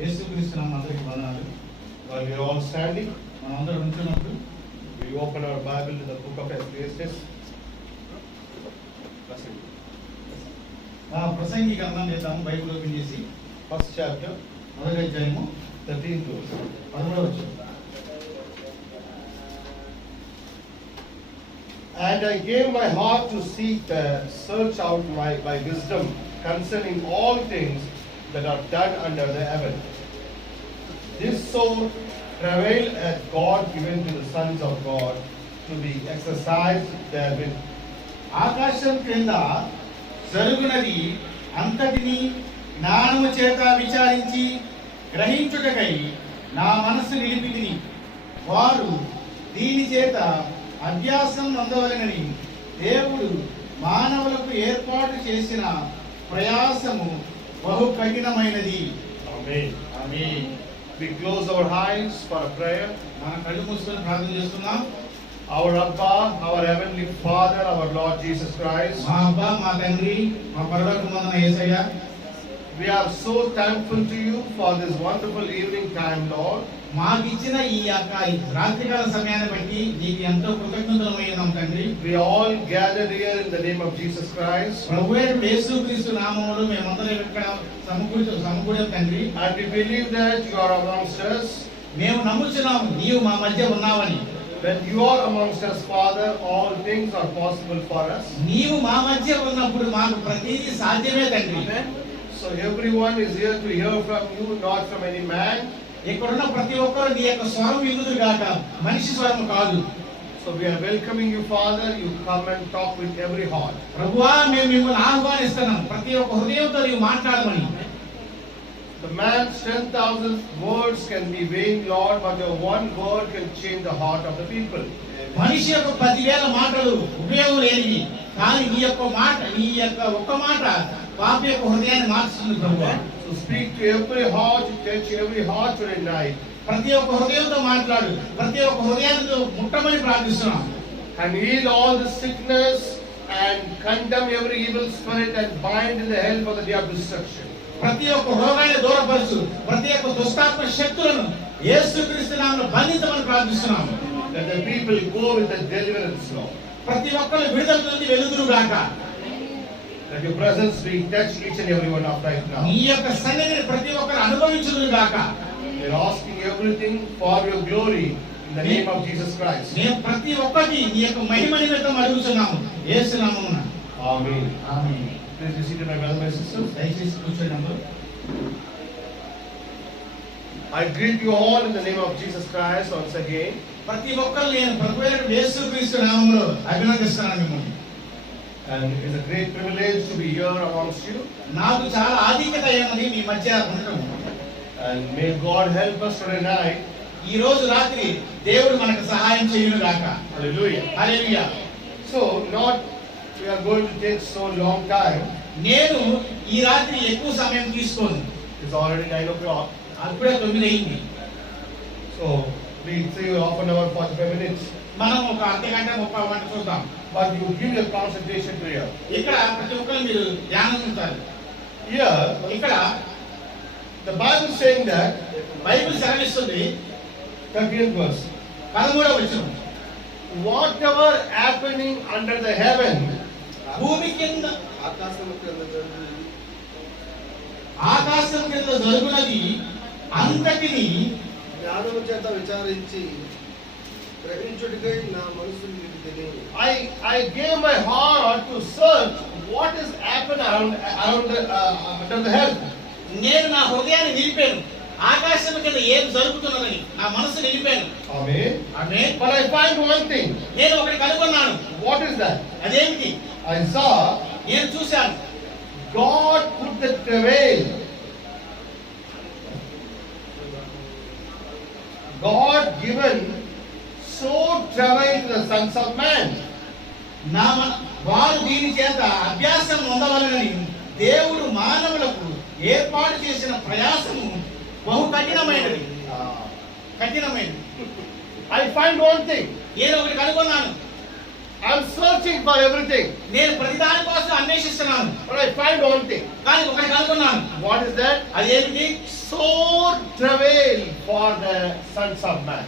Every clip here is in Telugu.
యేసుక్రీస్తు నామమున అందరికీ వందనాలు. While we are all standing, మనందరం ఉంటున్నప్పుడు we open our Bible to the book of Ecclesiastes. ప్రసంగి గ్రంథం చేద్దాము. బైబిల్ ఓపెన్ చేసి First chapter, మొదటి అధ్యాయము 13th verse. 13వ వచనం. And I gave my heart to search out by wisdom concerning all things that are done under the heaven. This soul travailed as God given to the sons of God to be exercised therewith. ఆకాశం క్రింద జరుగునది అంతటిని జ్ఞానము చేత విచారించి గ్రహించుటకై నా మనసు నిలిపితిని. వారు దీని చేత అభ్యాసం పొందవలెనని దేవుడు మానవులకు ఏర్పాటు చేసిన ప్రయాసము బహు కఠినమైనది. Amen. Amen. We close our eyes for a prayer. మన కళ్ళు మూసుకొని ప్రార్థన చేస్తున్నాం. Our Abba, our Heavenly Father, our Lord Jesus Christ, మా అబ్బా, మా తండ్రి, మా పరలోకమందున్న యేసయ్య, we are so thankful to you for this wonderful evening time, Lord. మాకిచ్చిన ఈ యొక్క రాత్రికాల సమయాన్ని బట్టి నీకు ఎంతో కృతజ్ఞతలమైనాం తండ్రి. We all gathered here in the name of Jesus Christ. ప్రభువైన యేసుక్రీస్తు నామములో మేమందరం ఇక్కడ సమకూడాం తండ్రి. And we believe that you are amongst us. మేము నమ్ముచున్నాము నీవు మా మధ్య ఉన్నావని. When you are amongst us, Father, all things are possible for us. నీవు మా మధ్య ఉన్నప్పుడు మాకు ప్రతిదీ సాధ్యమే తండ్రి. So everyone is here to hear from you, not from any man. ఇక్కడున్న ప్రతి ఒక్కరు నీ యొక్క స్వరం వినుదురు గాక, మనిషి స్వరం కాదు. So we are welcoming you, Father. You come and talk with every heart. ప్రభువా, మేము మిమ్మల్ని ఆహ్వానిస్తున్నాం. ప్రతి ఒక్క హృదయంతో నీవు మాట్లాడమని. The man's 10,000 words can be vain, Lord, but your one word can change the heart of the people. మనిషి యొక్క 10,000 మాటలు ఉపయోగం లేనివి, కానీ నీ యొక్క మాట, నీ యొక్క ఒక్క మాట పాపి యొక్క హృదయాన్ని మార్చుతుంది ప్రభువా. So speak to every heart, touch every heart today night. ప్రతి ఒక్క హృదయంతో మాట్లాడు, ప్రతి ఒక్క హృదయాన్ని ముట్టమని ప్రార్థిస్తున్నాం. And heal all the sickness and condemn every evil spirit and bind in the hell for the day of destruction. ప్రతి ఒక్క రోగాన్ని దూరపరచు, ప్రతి ఒక్క దుష్టాత్మ శక్తులను యేసుక్రీస్తు నామములో బంధించమని ప్రార్థిస్తున్నాం. That the people go with the deliverance, Lord. ప్రతి ఒక్కరు విడుదల నుండి వెలుగురు గాక. That your presence be touch each and every one of right now. నీ యొక్క సన్నిధిని ప్రతి ఒక్కరు అనుభవించుదురు గాక. We are asking everything for your glory in the name of Jesus Christ. నేను ప్రతి ఒక్కటి నీ యొక్క మహిమ నిమిత్తం అడుగుతున్నాము యేసు నామమున. Amen. Amen. Please be seated, my brothers and my sisters. దయచేసి కూర్చోండి అందరూ. I greet you all in the name of Jesus Christ once again. ప్రతి ఒక్కరు నేను ప్రభువైన యేసుక్రీస్తు నామములో అభినందిస్తున్నాను మిమ్మల్ని. And it is a great privilege to be here amongst you. నాకు చాలా ఆధిక్యత అయినది మీ మధ్య ఉండటం. And may God help us today night. ఈ రోజు రాత్రి దేవుడు మనకు సహాయం చేయును గాక. Hallelujah. Hallelujah. So, not we are going to take so long time. నేను ఈ రాత్రి ఎక్కువ సమయం తీసుకోను. It's already 9 o'clock. అప్పుడే 9 అయింది. So, we say half an hour, 45 minutes. మనం ఒక అర్ధ గంట 30 గంట చూద్దాం. But you give your concentration to here. ఇక్కడ ప్రతి ఒక్కరు మీరు ధ్యానం ఉంచాలి. Here, ఇక్కడ the Bible is saying that, Bible సెలవిస్తుంది 30th verse. 13వ వచనం. Whatever happening under the heaven, భూమి కింద ఆకాశం కింద జరుగునది అంతటిని జ్ఞానము చేత విచారించి గ్రహించుటకై నా మనసును నిలిపితిని. I gave my heart to search what is happening under the heaven. నేను నా హృదయాన్ని నిలిపాను, ఆకాశం కింద ఏం జరుగుతున్నదని నా మనసు నిలిపాను. Amen. Amen. But I find one thing. నేను ఒకటి కనుగొన్నాను. What is that? అదేంటి? I saw నేను చూశాను. God put the travail. God given so travail to the sons of man. వారు దీని చేత అభ్యాసం పొందవలెనని దేవుడు మానవులకు ఏర్పాటు చేసిన ప్రయాసము బహు కఠినమైనది. కఠినమైనది. I find one thing. నేను ఒకటి కనుగొన్నాను. I'm searching for everything, నేను ప్రతి దాని కోసం అన్వేషిస్తున్నాను, but I find one thing. కానీ ఒకటి కనుగొన్నాను. What is that? అదేమిటి? Sore travail for the sons of man.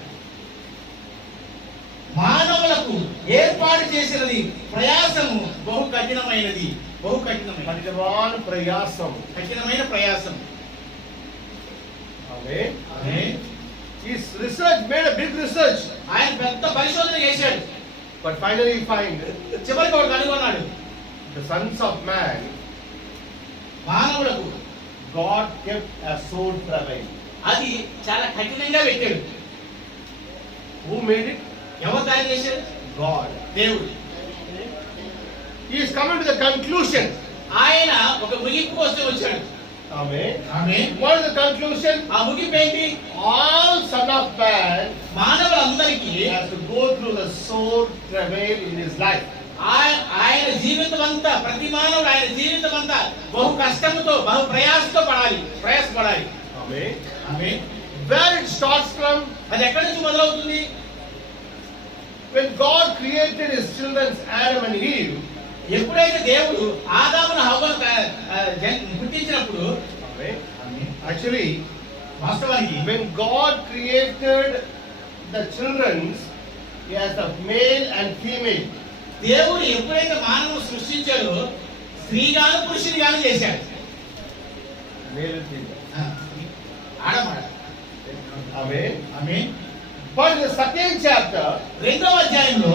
మానవులకు ఏర్పాటు చేసినది ప్రయాసము బహు కఠినమైనది, బహు కఠినమైనది, కఠినమైన ప్రయాసం. కఠినమైన ప్రయాసం. Amen. Amen. His research made a big research, ఆయన పెద్ద పరిశోధన చేశాడు, but finally he find చివరికి ఒకటి కనుగొన్నాడు. the sons of man, మానవులకు God kept a sore travail. అది చాలా కఠినంగా పెట్టాడు. Who made it? ఎవరు తయారు చేశారు? God. దేవుడు. He is coming to the conclusion. ఆయన ఒక ముగింపు కోసం వచ్చాడు. Amen. Amen. What is the conclusion? ఆ ముగింపు ఏంటి? All son of man మానవులందరికీ has to go through the sore travail in his life. ఆయన జీవితం అంతా, ప్రతి మానవుడు ఆయన జీవితం అంతా బహు కష్టంతో, బహు ప్రయాసపడాలి. Amen. Amen. Where it starts from? అది ఎక్కడి నుంచి మొదలవుతుంది? When God created his children Adam and Eve. ఎప్పుడైతే దేవుడు ఆదామును హవ్వను పుట్టించినప్పుడు, Amen. Actually, వాస్తవానికి when God created the children, he has a male and female. దేవుడు ఎప్పుడైతే మానవుని సృష్టించాడో స్త్రీగాను పురుషునిగాను చేశాడు. Male and female. ఆడమాట. Amen. Amen. But in the second chapter, రెండవ అధ్యాయంలో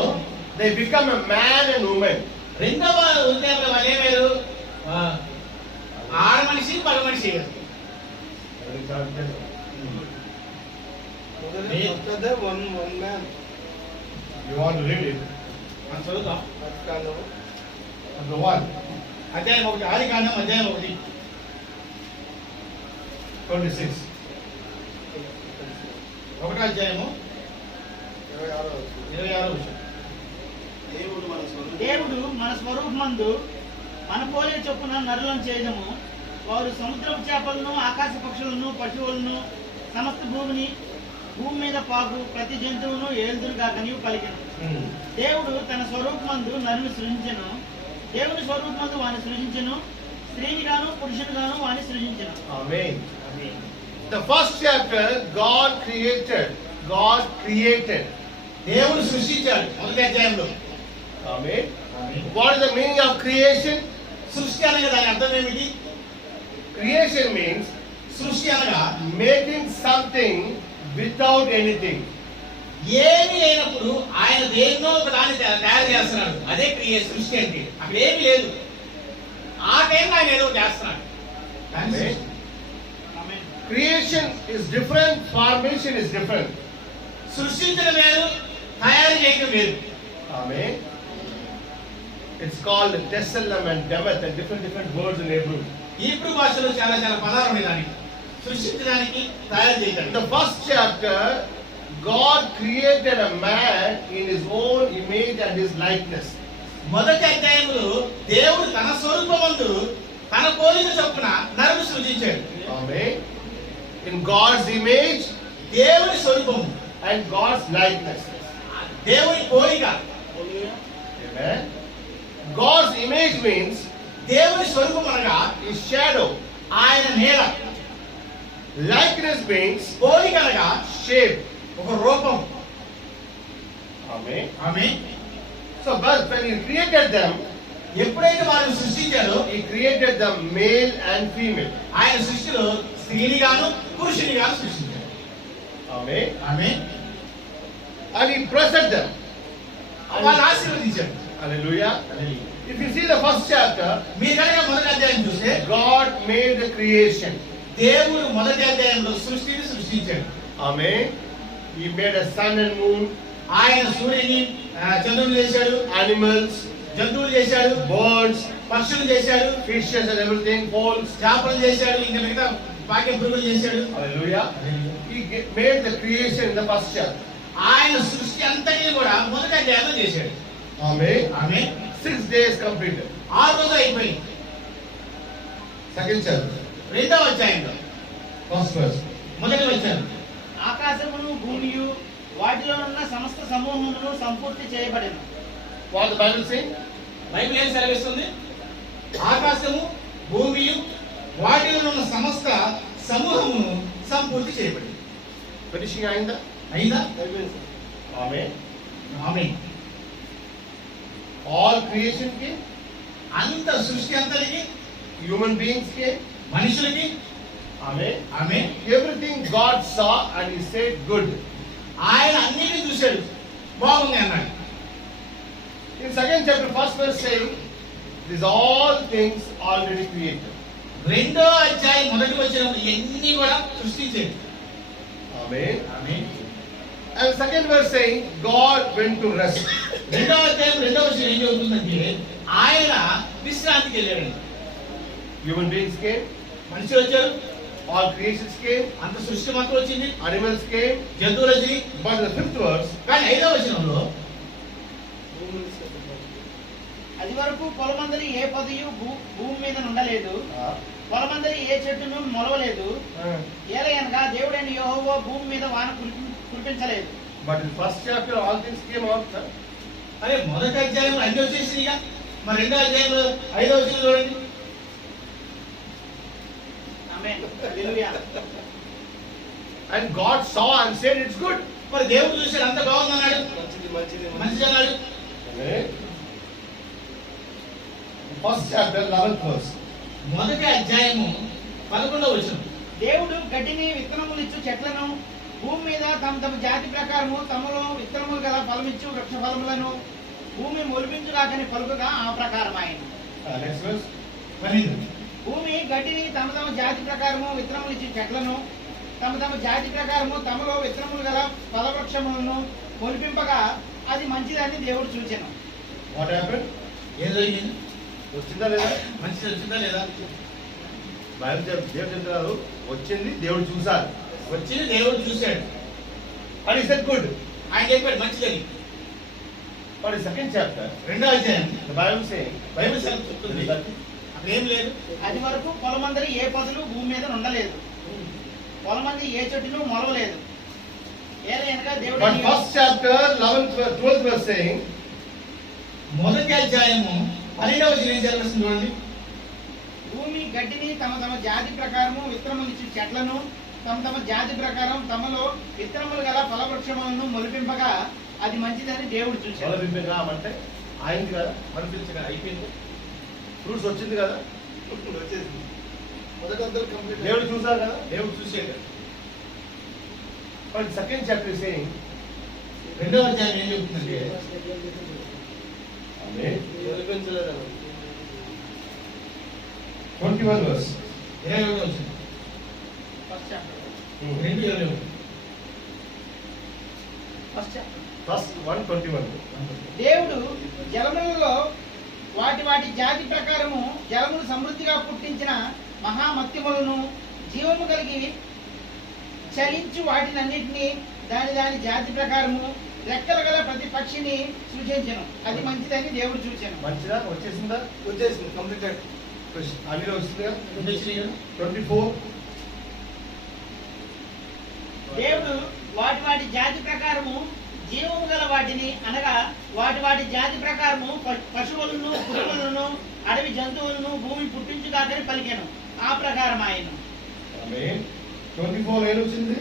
they become a man and woman. రెండవ అధ్యాయంలో వాళ్ళు ఏమయ్యారు? ఆడ మనిషి, మగ మనిషి. One man. You want to read it? మనం చదువుతాం. Number 1, అధ్యాయం 1, ఆదికాండం అధ్యాయం 1, 26. ఒకటో అధ్యాయము 26వ వచనం. దేవుడు మన స్వరూపమందు మన పోలిక చొప్పున నరులను చేయదము. వారు సముద్రపు చేపలను, ఆకాశ పక్షులను, పశువులను, సమస్త భూమి మీద పాకు ప్రతి జంతువును ఏలుదురుగా కనివి పలికెను. దేవుడు తన స్వరూపమందు నరుని సృజించెను. దేవుని స్వరూపమందు వాని సృజించెను. స్త్రీని గాను పురుషుని గాను వాని సృజించెను. Amen. The first chapter, God created. దేవుడు సృష్టించాడు మొదటి అధ్యాయంలో. Amen. What is the meaning of creation? సృష్టి అనగా దాని అర్థం ఏమిటి? Creation means సృష్టి అనగా making something without anything. ఏమి లేనప్పుడు ఆయన దేన్నో ఒక దాన్ని తయారు చేస్తున్నాడు. అదే సృష్టి అంటే. అక్కడ ఏమి లేదు, ఆ టైంలో ఆయన ఏదో చేస్తున్నాడు. Amen. Amen. Creation is different, formation is different. సృష్టించడం వేరు, తయారు చేయడం వేరు. Amen. It's called Tessalem and Demet and different words in Hebrew. Hebrew భాషలో చాలా పదాలు ఉన్నాయి దానికి, సృష్టించడానికి, తయారు చేయడానికి. The first chapter, God created a man in his own image and his likeness. మొదటి అధ్యాయంలో దేవుడు తన స్వరూపమందు తన పోలిక చొప్పున నరుని సృజించాడు. Amen. In God's image దేవుని స్వరూపము and God's likeness. దేవుని పోలిక. Amen. God's image means దేవుని స్వరూపం అనగా his shadow. ఆయన నీడ. Likeness means పోలిక అనగా shape. ఒక రూపం. Amen. Amen. So, but when he created them, ఎప్పుడైతే వారిని సృష్టించాడో he created them male and female. ఆయన సృష్టిలో స్త్రీని గాను పురుషుని గాను సృష్టించాడు. Amen. Amen. And he blessed them. వాళ్ళు ఆశీర్వదించాడు. Hallelujah. If you see the first chapter, మీరు కనుక మొదటి అధ్యాయం చూస్తే God made the creation. దేవుడు మొదటి అధ్యాయంలో సృష్టిని సృష్టించాడు. Amen. He made a sun and moon, ఆయన సూర్యుని, చంద్రుని చేశాడు, animals, జంతువులు చేశాడు, birds, పక్షులు చేశాడు, fishes and everything, poles. చేపలు చేశాడు, ఇంకా మిగతా పాకే పురుగులు చేశాడు. Hallelujah. He made the creation in the first chapter. ఆయన సృష్టి అంతటిని కూడా మొదటి అధ్యాయంలో చేశాడు. Amen. ఆమేన్. 6 days completed. 6 రోజులు అయిపోయింది. Second chapter. రెండవ అధ్యాయంలో First verse. మొదటి వచ్చాను. ఆకాశమును భూమియు వాటిలో ఉన్న సమస్త సమూహమును సంపూర్తి చేయబడెను. What the Bible saying? Bible ఏం సెలవిస్తుంది? ఆకాశము భూమియు వాటిలో ఉన్న సమస్త సమూహమును సంపూర్తి చేయబడింది. Finishing అయిందా? అయిందా? Amen. ఆమేన్. All creation के, అంత సృష్టి అంతటికి, human beings के, మనుషులకి, Amen. Amen. Everything God saw and He said good. ఆయన అన్నిటిని చూశాడు, బాగుంది అన్నాడు. In second chapter, first verse saying, these all things already created. రెండో అధ్యాయం మొదటి వచనంలో ఎన్ని కూడా సృష్టించాడు. Amen. Amen. And second verse saying, God went to rest. రెండో అధ్యాయం రెండో వచనం ఏం చెబుతుందంటే ఆయన విశ్రాంతికి వెళ్ళాడు. Human beings came, మనుషులు వచ్చారు, all creations came, అంత సృష్టి మొత్తం వచ్చింది, animals came. జంతువులు వచ్చినాయి. But in the fifth verse, కానీ ఐదో వచనంలో అది వరకు పొలమందరి ఏ పదియు భూమి మీద ఉండలేదు, పొలమందరి ఏ చెట్టును మొలవలేదు, ఏలయనగా దేవుడైన యెహోవా భూమి మీద వాన కురిపించలేదు. but in first chapter all things came out. Sir. అరే మొదటి అధ్యాయంలో అన్ని వచ్చేసినాయిగా, మరి రెండో అధ్యాయంలో ఐదో వచనం చూడండి. ఆమేన్. హల్లెలూయా. And God saw and said it's good. మరి దేవుడు చూశాడు, అంత బాగుంది అన్నాడు, మంచిది అన్నాడు. Amen. First chapter 11th verse. మొదటి అధ్యాయము 11వ వచనం. దేవుడు గడ్డిని విత్తనములు ఇచ్చు చెట్లను భూమి మీద తమ తమ జాతి ప్రకారము తమలో విత్తనములు గల ఫలమిచ్చు వృక్ష ఫలములను భూమి మొలిపించుగాకని పలుకగా ఆ ప్రకారం ఆయన. Next verse. 12. భూమి గడ్డిని తమ తమ జాతి ప్రకారము విత్తనములు ఇచ్చి చెట్లను తమ తమ జాతి ప్రకారము తమలో విత్తనములు గల ఫలవృక్షములను మొలిపింపగా అది మంచిదని దేవుడు చూచెను. What happened? ఏం జరిగింది? వచ్చిందా లేదా? మంచిది వచ్చిందా లేదా? బైబిల్ దేవుడు చెప్తున్నారు, వచ్చింది దేవుడు చూశారు. వచ్చింది దేవుడు చూశాడు, And He said good. ఆయన చెప్పాడు మంచిదని. But in second chapter, రెండో అధ్యాయం the Bible saying, బైబిల్ చెప్తుంది అక్కడ ఏం లేదు. అది వరకు పొలమందరి ఏ పదులు భూమి మీద ఉండలేదు, పొలమంది ఏ చెట్టును మొలవలేదు, ఏలయనగా దేవుడు but first chapter 11th, 12th verse saying, మొదటి అధ్యాయము 12వ వచనం ఏం జరుగుతుంది చూడండి. భూమి గడ్డిని తమ తమ జాతి ప్రకారము విత్తనములు ఇచ్చి చెట్లను తమ తమ జాతి ప్రకారం తమలో విత్తనములు గల ఫలవృక్షములను మొలిపింపగా అది మంచిదని దేవుడు చూశాడు. మొదలుపెట్టింది అంటే అయింది కదా, మనిపించగా అయిపోయింది, ఫ్రూట్స్ వచ్చింది కదా, మొదటి కంప్లీట్ దేవుడు చూశారు కదా. దేవుడు చూశాడు. But second chapter is saying, రెండో అధ్యాయం ఏం చెబుతుందంటే Amen. 21 verse. 21వ వచనం. First chapter. 2:21. First chapter. First 1:21. దేవుడు జలములలో వాటి వాటి జాతి ప్రకారము జలములు సమృద్ధిగా పుట్టించిన మహామత్యములను జీవము కలిగి చలించు వాటినన్నిటినీ దాని దాని జాతి ప్రకారము రెక్కలు గల ప్రతి పక్షిని సృజించెను. అది మంచిదని దేవుడు చూచెను. మంచిదా? వచ్చేసిందా? వచ్చేసింది కంప్లీటెడ్. అవిలో వస్తుంది కదా. రెండు వచ్చినాయి కదా? 24. దేవుడు వాటి వాటి జాతి ప్రకారము జీవము గల వాటిని అనగా వాటి వాటి జాతి ప్రకారము పశువులను పురుగులను అడవి జంతువులను భూమి పుట్టించుగాకని పలికాను. ఆ ప్రకారం ఆయన. Amen. 24 ఏం వచ్చింది?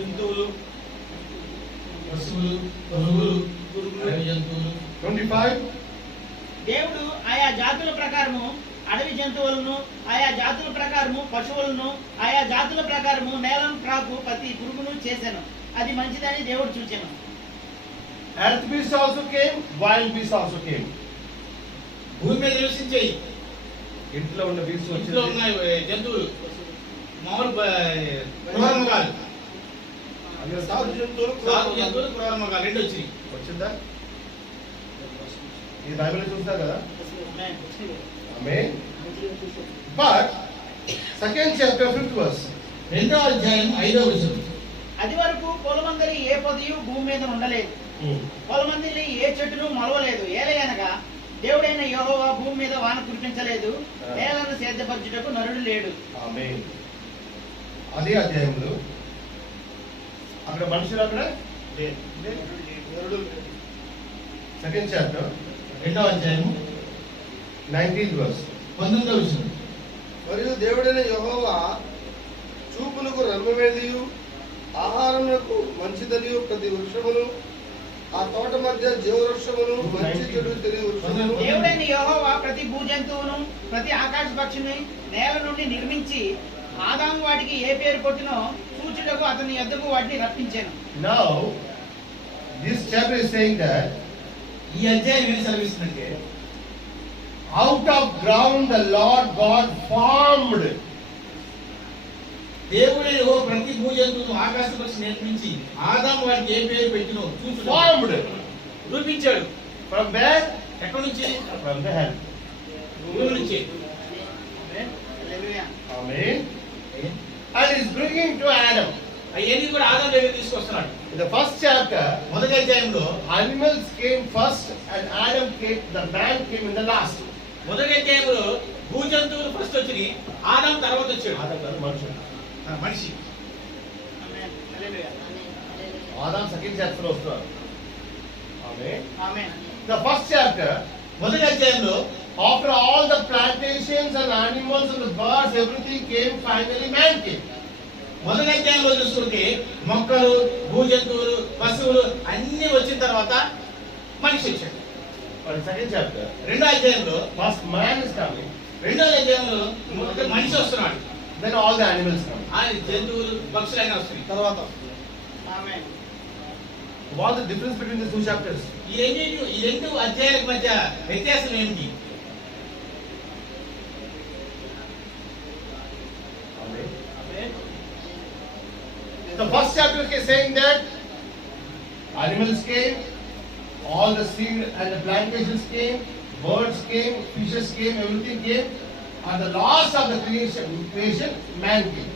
జంతువులు, పశువులు, పురుగులు, అడవి జంతువులు. 25. దేవుడు ఆయా జాతుల ప్రకారము అడవి జంతువులను, ఆయా జాతుల ప్రకారము పశువులను, ఆయా జాతుల ప్రకారము నేలను ప్రాకు ప్రతి పురుగును చేశాను. అది మంచిదని దేవుడు చూచెను. Earth beasts also came, wild beasts also came. భూమి మీద నివసించేయి ఇంట్లో ఉన్న beasts ఇంట్లో వచ్చింది. ఉన్నాయి జంతువులు, మామూలు క్రూర మృగాలు, సాగు జంతువులు సాగు జంతువులు, క్రూర మృగాలు రెండు వచ్చినాయి. వచ్చిందా? ఈ బైబిల్ చూస్తారు కదా. ఆమేన్. Amen. But second chapter 5th verse. రెండో అధ్యాయం 5వ వచనం. అది వరకు పొలమందరి ఏ పొదియు భూమి మీద ఉండలేదు, పొలమందిని ఏ చెట్టును మొలవలేదు, ఏలయనగా దేవుడైన యెహోవా భూమి మీద వాన కురిపించలేదు, నేలను సేద్యపరచుటకు నరుడు లేడు. Amen. అదే అధ్యాయంలో అక్కడ మనుషులు అక్కడ నరుడు Second chapter, రెండవ అధ్యాయము 19th verse. 19వ వచనం. మరియు దేవుడైన యెహోవా చూపులకు రమ్యమేదియు ఆహారములకు మంచిదనియు ప్రతి వృక్షమును ఆ తోట మధ్య జీవవృక్షమును మంచి చెడు తెలియ వృక్షమును దేవుడైన యెహోవా ప్రతి భూజంతువును ప్రతి ఆకాశ పక్షిని నేల నుండి నిర్మించి ఆదాము వాటికి ఏ పేరు కొట్టినో చూచుటకు అతని యొద్దకు వాటిని రప్పించాను. Now, this chapter is saying that ఈ అధ్యాయం ఏం సెలవిస్తుందంటే out of ground the Lord God formed. దేవుడే ప్రతి భూజంతువును ఆకాశ పక్షి నిర్మించి ఆదాము వాటికి ఏ పేరు పెట్టినో చూసి Formed. రూపించాడు. From where? ఎక్కడి నుంచి? From the hand. భూమి నుంచి. హల్లెలూయా. Amen. And is bringing to Adam. అవన్నీ కూడా ఆదాము దగ్గర తీసుకొస్తున్నాడు. In the first chapter, మొదటి అధ్యాయంలో animals came first and Adam came, the man came in the last. మొదటి అధ్యాయంలో భూజంతువులు ఫస్ట్ వచ్చినాయి, ఆదాము తర్వాత వచ్చాడు. Adam కాదు, మనుషుడు. మనిషి. ఆమేన్. హల్లెలూయా. Adam second chapter లో వస్తున్నారు. Amen. Amen. The first chapter, మొదటి అధ్యాయంలో after all the plantations and animals and the birds, everything came, finally man came. మొదటి అధ్యాయంలో చూసుకుంటే మొక్కలు, భూజంతువులు, పశువులు అన్ని వచ్చిన తర్వాత మనిషి వచ్చాడు. But in second chapter, రెండో అధ్యాయంలో first man is coming, రెండో అధ్యాయంలో మొదట మనిషి వస్తున్నాడు. then all the animals come. ఆయన జంతువులు, పక్షులైనా వస్తున్నాయి. తర్వాత ఆమేన్. What's the difference between the two chapters? ఈ రెండు అధ్యాయాల మధ్య వ్యత్యాసం ఏమిటి? Amen. Amen. The first chapter is saying that animals came, all the seed and the plantations came, birds came, fishes came, everything came. And the last of the creation, man came.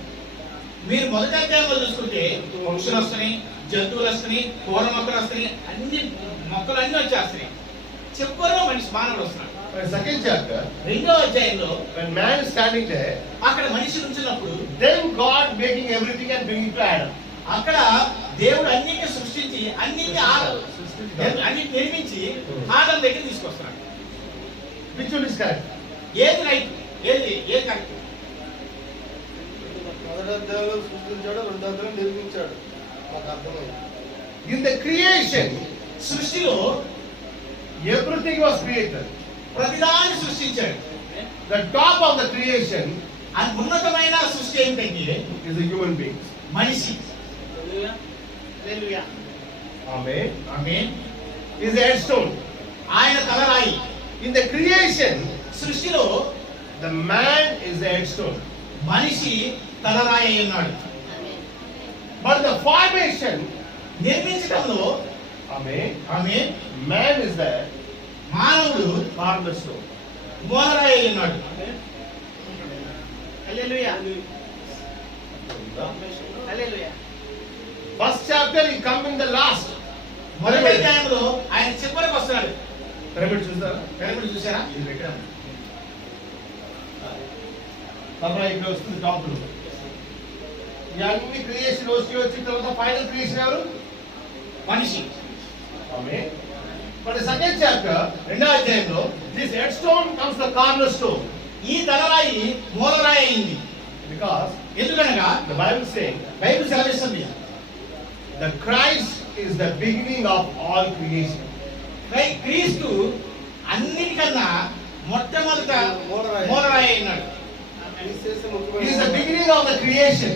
మీరు మొదటి అధ్యాయంలో చూసుకుంటే పక్షులు వస్తున్నాయి, జంతువులు వస్తున్నాయి, కూర మొక్కలు వస్తున్నాయి, అన్ని మొక్కలు అన్ని వచ్చేస్తున్నాయి. చివరిలో మనిషి మానవుడు వస్తున్నాడు. But in second chapter, రెండో అధ్యాయంలో when man is standing there, అక్కడ మనిషి నుంచినప్పుడు then God making everything and bringing to Adam. అక్కడ దేవుడు అన్నిటిని సృష్టించి అన్నిటి నిర్మించి ఆదాము దగ్గర తీసుకొస్తున్నాడు. Which one is correct? ఏది రైట్, ఏది కరెక్ట్? మొదటి అధ్యాయంలో సృష్టించాడు, రెండో అధ్యాయంలో నిర్మించాడు. మాకు అర్థమైంది. In the creation, సృష్టిలో everything was created. ప్రతిదాన్ని సృష్టించాడు. The top of the creation అది ఉన్నతమైన సృష్టి ఏమిటంటే is the human beings. మనిషి. హల్లెలూయా. Amen. Amen. Is the headstone. ఆయన తలరాయి. In the creation, సృష్టిలో the man is the headstone. మనిషి తలరాయి అయి ఉన్నాడు. But the formation, నిర్మించడంలో Amen, amen, man is the మానవుడు cornerstone. మూలరాయి అయి ఉన్నాడు. హల్లెలూయా. హల్లెలూయా. First chapter, he come in the last. మొదటి అధ్యాయంలో ఆయన చివరికి వస్తున్నాడు. Pyramid చూసారా? పిరమిడ్ చూసారా? ఇది పెట్టాము. తర్వాత ఇక్కడ వస్తుంది టాప్ లో. ఇవన్నీ క్రియేషన్ వచ్చిన తర్వాత ఫైనల్ క్రియేషన్ ఎవరు? మనిషి. Amen. But the second chapter, రెండో అధ్యాయంలో this headstone comes the cornerstone. ఈ తలరాయి మూలరాయి అయింది. Because ఎందుకనగా the Bible saying బైబిల్ సెలవిస్తుంది that Christ is the beginning of all creation. క్రీస్తు అన్నిటికన్నా మొట్టమొదట మూలరాయి. మూలరాయి అయినాడు. He is the beginning of the creation.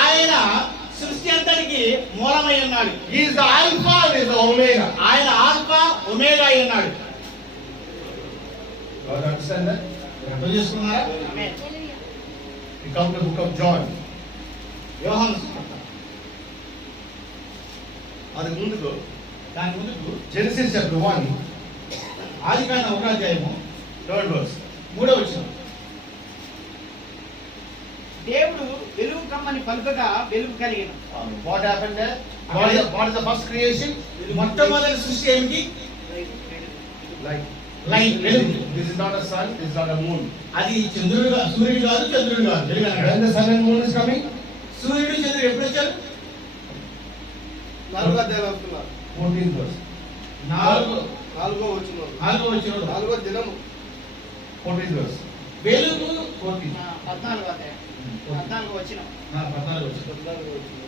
ఆయన సృష్టి అంతటికి మూలమై ఉన్నాడు. He is the Alpha and is the Omega. ఆయన ఆల్ఫా ఒమేగా అయి ఉన్నాడు. God understand that? అర్థం చేసుకున్నారా? ఆమేన్. We come to the book of John. యోహాను సువార్త. అది ముందుకు దాని ముందుకు Genesis chapter 1, ఆదికాండం 1వ అధ్యాయము 3rd verse. 3వ వచనం. దేవుడు వెలుగు కమ్మని పలుకగా వెలుగు కలిగెను. What happened there? What is the first creation? మొట్టమొదటి సృష్టి ఏమిటి? Light. లైట్, వెలుగు. This is not a sun, this is not a moon. అది సూర్యుడు కాదు, చంద్రుడు కాదు, వెలుగు అన్నాడు. When the sun and moon is coming? సూర్యుడు చంద్రుడు ఎప్పుడు వచ్చారు? 4వ అధ్యాయంలో వస్తున్నారు. 14th verse. నాలుగో వచనం. నాలుగో వచనం. నాలుగో దినము. 14th verse. వెలుగు 14. 14వ అధ్యాయం 14వ వచనం. 14 వచనం. 14వ వచనం.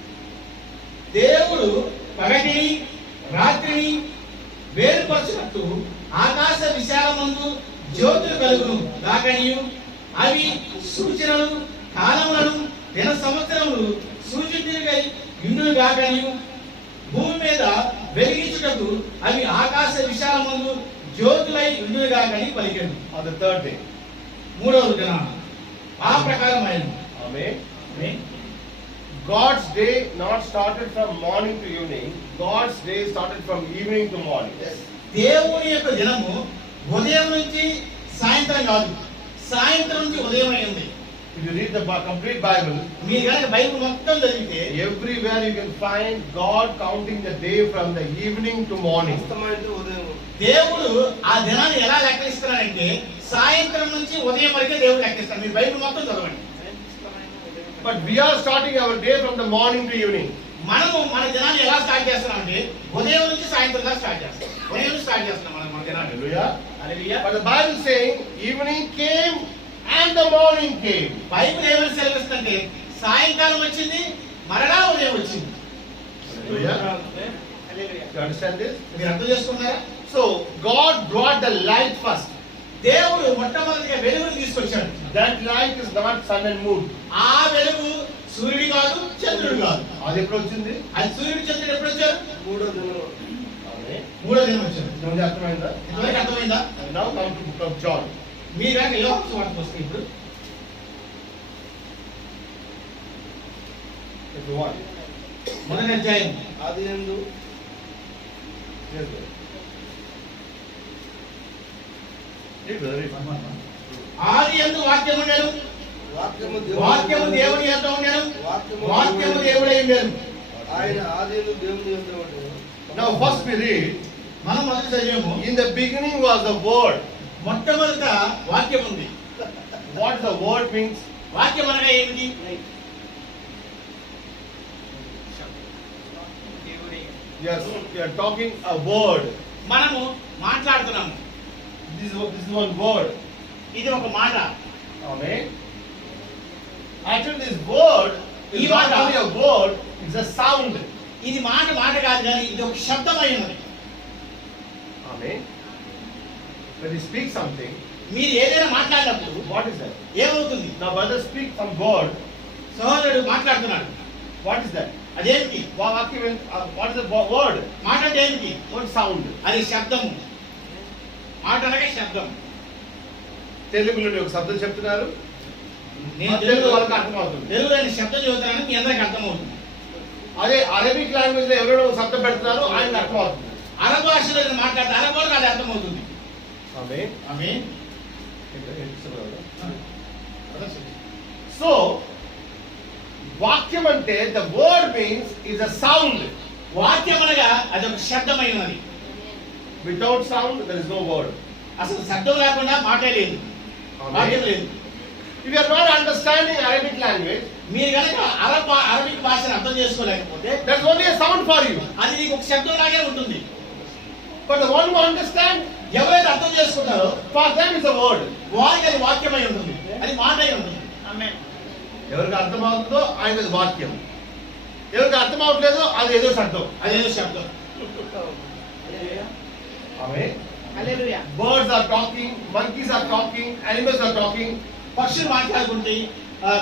దేవుడు పగటిని రాత్రిని వేరుపరచినట్టు ఆకాశ విశాలమందు జ్యోతులు కలుగును గాకనియు అవి సూచనలు కాలములను దిన సంవత్సరములు సూచించుటకై ఇందులు గాకనియు భూమి మీద వెలిగించుటకు అవి ఆకాశ విశాలమందు జ్యోతులై ఇందులు గాకని పలికెను. On the third day. మూడవ దినాన ఆ ప్రకారమైన Amen. God's day not started from morning to evening. God's day started from evening to morning. Yes. దేవుని యొక్క దినము ఉదయం నుంచి సాయంత్రం కాదు, సాయంత్రం నుంచి ఉదయం అయింది. If you read the complete Bible, మీరు కనుక బైబిల్ మొత్తం చదివితే everywhere you can find God counting the day from the evening to morning. అస్తమాయితే ఉదయం. దేవుడు ఆ దినాన్ని ఎలా లెక్కిస్తున్నాడంటే సాయంత్రం నుంచి ఉదయం వరకే దేవుడు లెక్కిస్తాడు. మీరు బైబిల్ మొత్తం చదవండి. But we are starting our day from the morning to evening. మనము మన దినాన్ని ఎలా స్టార్ట్ చేస్తున్నామంటే ఉదయం నుంచి సాయంత్రం దాకా స్టార్ట్ చేస్తాం. ఉదయం నుంచి స్టార్ట్ చేస్తున్నాం మన దినాన్ని. Hallelujah. Hallelujah. But the Bible saying evening came and the morning came. Bible ఏమని సెలవిస్తుందంటే సాయంకాలం వచ్చింది మరలా ఉదయం వచ్చింది. Hallelujah. Hallelujah. You understand this? మీరు అర్థం చేసుకున్నారా? So God brought the light first. దేవుడు మొట్టమొదటిగా వెలుగుని తీసుకొచ్చాడు. That light is not sun and moon. ఆ వెలుగు సూర్యుడు కాదు, చంద్రుడు కాదు. అది ఎప్పుడు వచ్చింది? అది సూర్యుడు చంద్రుడు ఎప్పుడు వచ్చారు? మూడో దినము. మూడో దినం వచ్చారు. ఇంతమంది అర్థమైందా? ఇంతవరకు అర్థమైందా? Now come to book of John. మీరు కనుక యోహాను సువార్తకు వస్తే ఇప్పుడు Chapter 1. మొదటి అధ్యాయం ఆదియందు Yes, brother. Read, brother, read. ఆది యందు వాక్యం ఉండెను, వాక్యము వాక్యము దేవుని యొద్ద ఉండెను, వాక్యము వాక్యము దేవుడై ఉండెను. ఆయన ఆదియందు దేవుని యొద్ద ఉండెను. Now first we read, మనం మొదటి చదివాము. in the beginning was the word. మొట్టమొదట వాక్యం ఉంది. What the word means? వాక్యం అనగా ఏమిటి? Yes, we are talking a word. మనము మాట్లాడుతున్నాము. This is one word. ఇది ఒక మాట. Amen. Actually, this word is not only a word, it's a sound. ఇది మాట కాదు కానీ ఇది ఒక శబ్దమై ఉన్నది. Amen. When you speak something, మీరు ఏదైనా మాట్లాడినప్పుడు what is that? ఏమవుతుంది? Now, brother speak some word. సహోదరుడు మాట్లాడుతున్నాడు. What is that? అదేమిటి? What is the word? మాట అంటే ఏమిటి? What sound? అది శబ్దము. మాట అనగా శబ్దం. తెలుగులో ఒక శబ్దం చెప్తున్నారు. నేను తెలుగు వాళ్ళకి అర్థమవుతుంది. తెలుగులో శబ్దం చదువుతానని మీ అందరికి అర్థమవుతుంది. అదే అరబిక్ లాంగ్వేజ్ లో ఎవరైనా ఒక శబ్దం పెడుతున్నారు ఆయనకు అర్థమవుతుంది. అరబ్ భాషలో ఏదైనా మాట్లాడితే అరబ్ వాళ్ళకి అది అర్థమవుతుంది. Amen. ఆమేన్. So, వాక్యం అంటే the word means is a sound. వాక్యం అనగా అది ఒక శబ్దమై ఉన్నది. Without sound there is no word. అసలు శబ్దం లేకుండా మాటే లేదు, వాక్యం లేదు. If you are not understanding Arabic language, మీరు కనుక అరబిక్ భాషను అర్థం చేసుకోలేకపోతే there is only a sound for you. అది నీకు ఒక శబ్దం లాగే ఉంటుంది. But the one who understand, ఎవరైతే అర్థం చేసుకుంటారో for them is a word. వారికి అది వాక్యమై ఉంటుంది, అది మాట అయి ఉంటుంది. ఆమేన్. ఎవరికి అర్థమవుతుందో ఆయన అది వాక్యం, ఎవరికి అర్థం అవట్లేదో అది ఏదో శబ్దం. అదేదో శబ్దం. Amen. Hallelujah. Birds are talking, monkeys are talking, animals are talking. పక్షులు మాట్లాడుకుంటే,